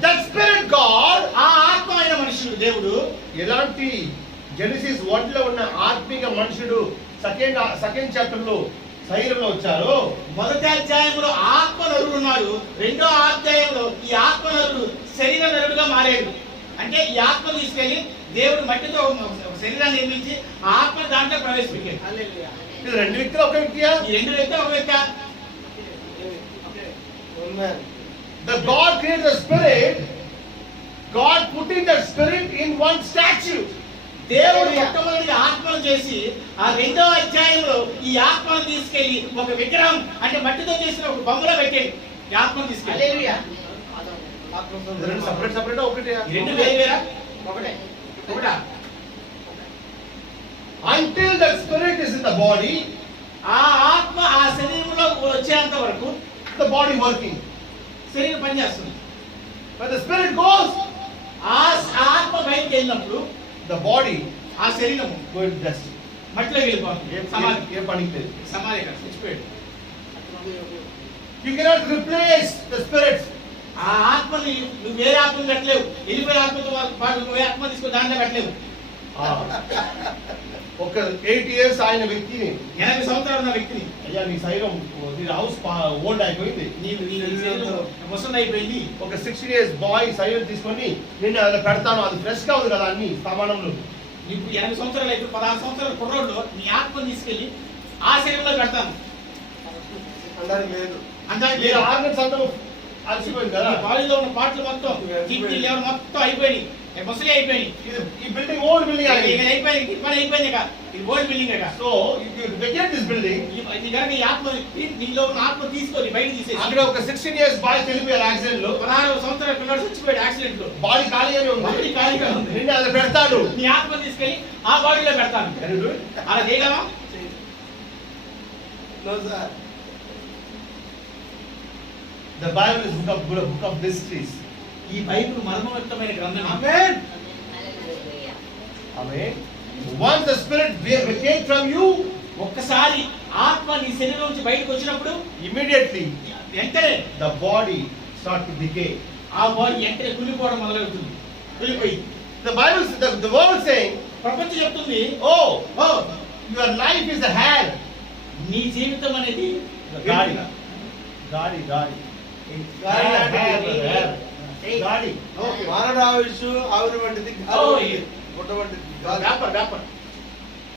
That spirit God, ఆ ఆత్మమైన మనుషుడు దేవుడు. ఎలాంటి జెనసిస్ 1 లో ఉన్న ఆత్మిక మనుషుడు సెకండ్ చాప్టర్ లో శరీరంలో వచ్చారు. మొదటి అధ్యాయంలో ఆత్మ నరుడు ఉన్నాడు. రెండో అధ్యాయంలో ఈ ఆత్మ నరుడు శరీర నరుడుగా మారాడు. అంటే ఈ ఆత్మ తీసుకెళ్లి దేవుడు మట్టితో ఒక శరీరాన్ని నిర్మించి ఆ ఆత్మ దాంట్లో ప్రవేశపెట్టాడు. హల్లెలూయా. ఇది రెండు వ్యక్తులు ఒక వ్యక్తియా? ఈ రెండు వ్యక్తి ఒక వ్యక్తి. Amen. The God created the spirit. God putting the spirit in one statue. దేవుడు మొట్టమొదటి ఆత్మను చేసి ఆ రెండో అధ్యాయంలో ఈ ఆత్మను తీసుకెళ్లి ఒక విగ్రహం అంటే మట్టితో చేసిన ఒక బొమ్మలో పెట్టాడు. ఈ ఆత్మను తీసుకెళ్ళి హల్లెలూయా. ఇది రెండు సెపరేట్ సెపరేట్ ఒకటి. ఈ రెండు వేరు వేరా ఒకటే. ఒకటా? Until the spirit is in the body, ఆ ఆత్మ ఆ శరీరంలో వచ్చేంత వరకు the body working. శరీరం పనిచేస్తుంది. When the spirit goes, ఆ ఆత్మ బయటికి వెళ్ళినప్పుడు the body ఆ శరీరం going to dust. మట్టిలోకి వెళ్ళిపోతుంది. సమాధి ఏ పనికి లేదు. సమాధి ఇక్కడ చచ్చిపోయాడు. You cannot replace the spirit. ఆ ఆత్మని నువ్వు వేరే ఆత్మని పెట్టలేవు. వెళ్ళిపోయే ఆత్మతో పాటు నువ్వు ఆత్మ తీసుకుని దాంట్లో పెట్టలేవు. ఒక 8 years ఆయన వ్యక్తిని 80 సంవత్సరాలు ఉన్న వ్యక్తిని అయ్యా నీ శరీరం నీ హౌస్ ఓల్డ్ అయిపోయింది. నీ శరీరం ముసలి అయిపోయింది. ఒక 16 years బాయ్ శరీరం తీసుకొని నిన్ను అలా పెడతాను, అది ఫ్రెష్ గా ఉంది కదా అన్ని సామానంలో. నీకు 80 సంవత్సరాలు అయిపోయి 16 సంవత్సరాల కుర్రోడ్లో నీ ఆత్మని తీసుకెళ్లి ఆ శరీరంలో పెడతాను. అనడానికి లేదు. అందాక ఈ ఆర్గన్స్ అంతా అలసిపోయింది కదా. బాడీలో ఉన్న పాటలు మొత్తం కిడ్నీ లివర్ మొత్తం అయిపోయినాయి. ముసలి అయిపోయినాయి. ఈ బిల్డింగ్ ఓల్డ్ బిల్డింగ్ అయిపోయింది. పని అయిపోయింది ఇక. ఇది ఓల్డ్ బిల్డింగ్ అట. So if you vacate this building, ఇది కనుక ఈ ఆత్మ నీలో ఉన్న ఆత్మ తీసుకొని బయట తీసేసి అక్కడ ఒక 16 years బాయ్ చనిపోయారు యాక్సిడెంట్ లో. 16 సంవత్సరాల పిల్లడు చచ్చిపోయాడు యాక్సిడెంట్ లో. బాడీ ఖాళీగానే ఉంది. బాడీ ఖాళీగా ఉంది. నిన్ను అలా పెడతాడు. నీ ఆత్మ తీసుకెళ్లి ఆ బాడీలో పెడతాను. Can you do it? అలా చేయగలమా? No, sir. The Bible is book of mysteries. ఈ బైబిల్ మర్మయుక్తమైన గ్రంథం. Amen. Amen. Once the spirit vacate from you, ఒక్కసారి ఆత్మ నీ శరీరం నుంచి బయటకు వచ్చినప్పుడు immediately వెంటనే the body start to decay. ఆ బాడీ వెంటనే కుళ్ళిపోవడం మొదలవుతుంది. కుళ్ళిపోయి The Bible, the word is saying, ప్రపంచం చెప్తుంది, oh, oh your life is the hand. నీ జీవితం అనేది గాడి గాడి గాడి గాడి. మానవ ఆయుష్ ఆవిరి వంటిది, Oh, గుడ్డ వంటిది కాదు. వ్యాపారం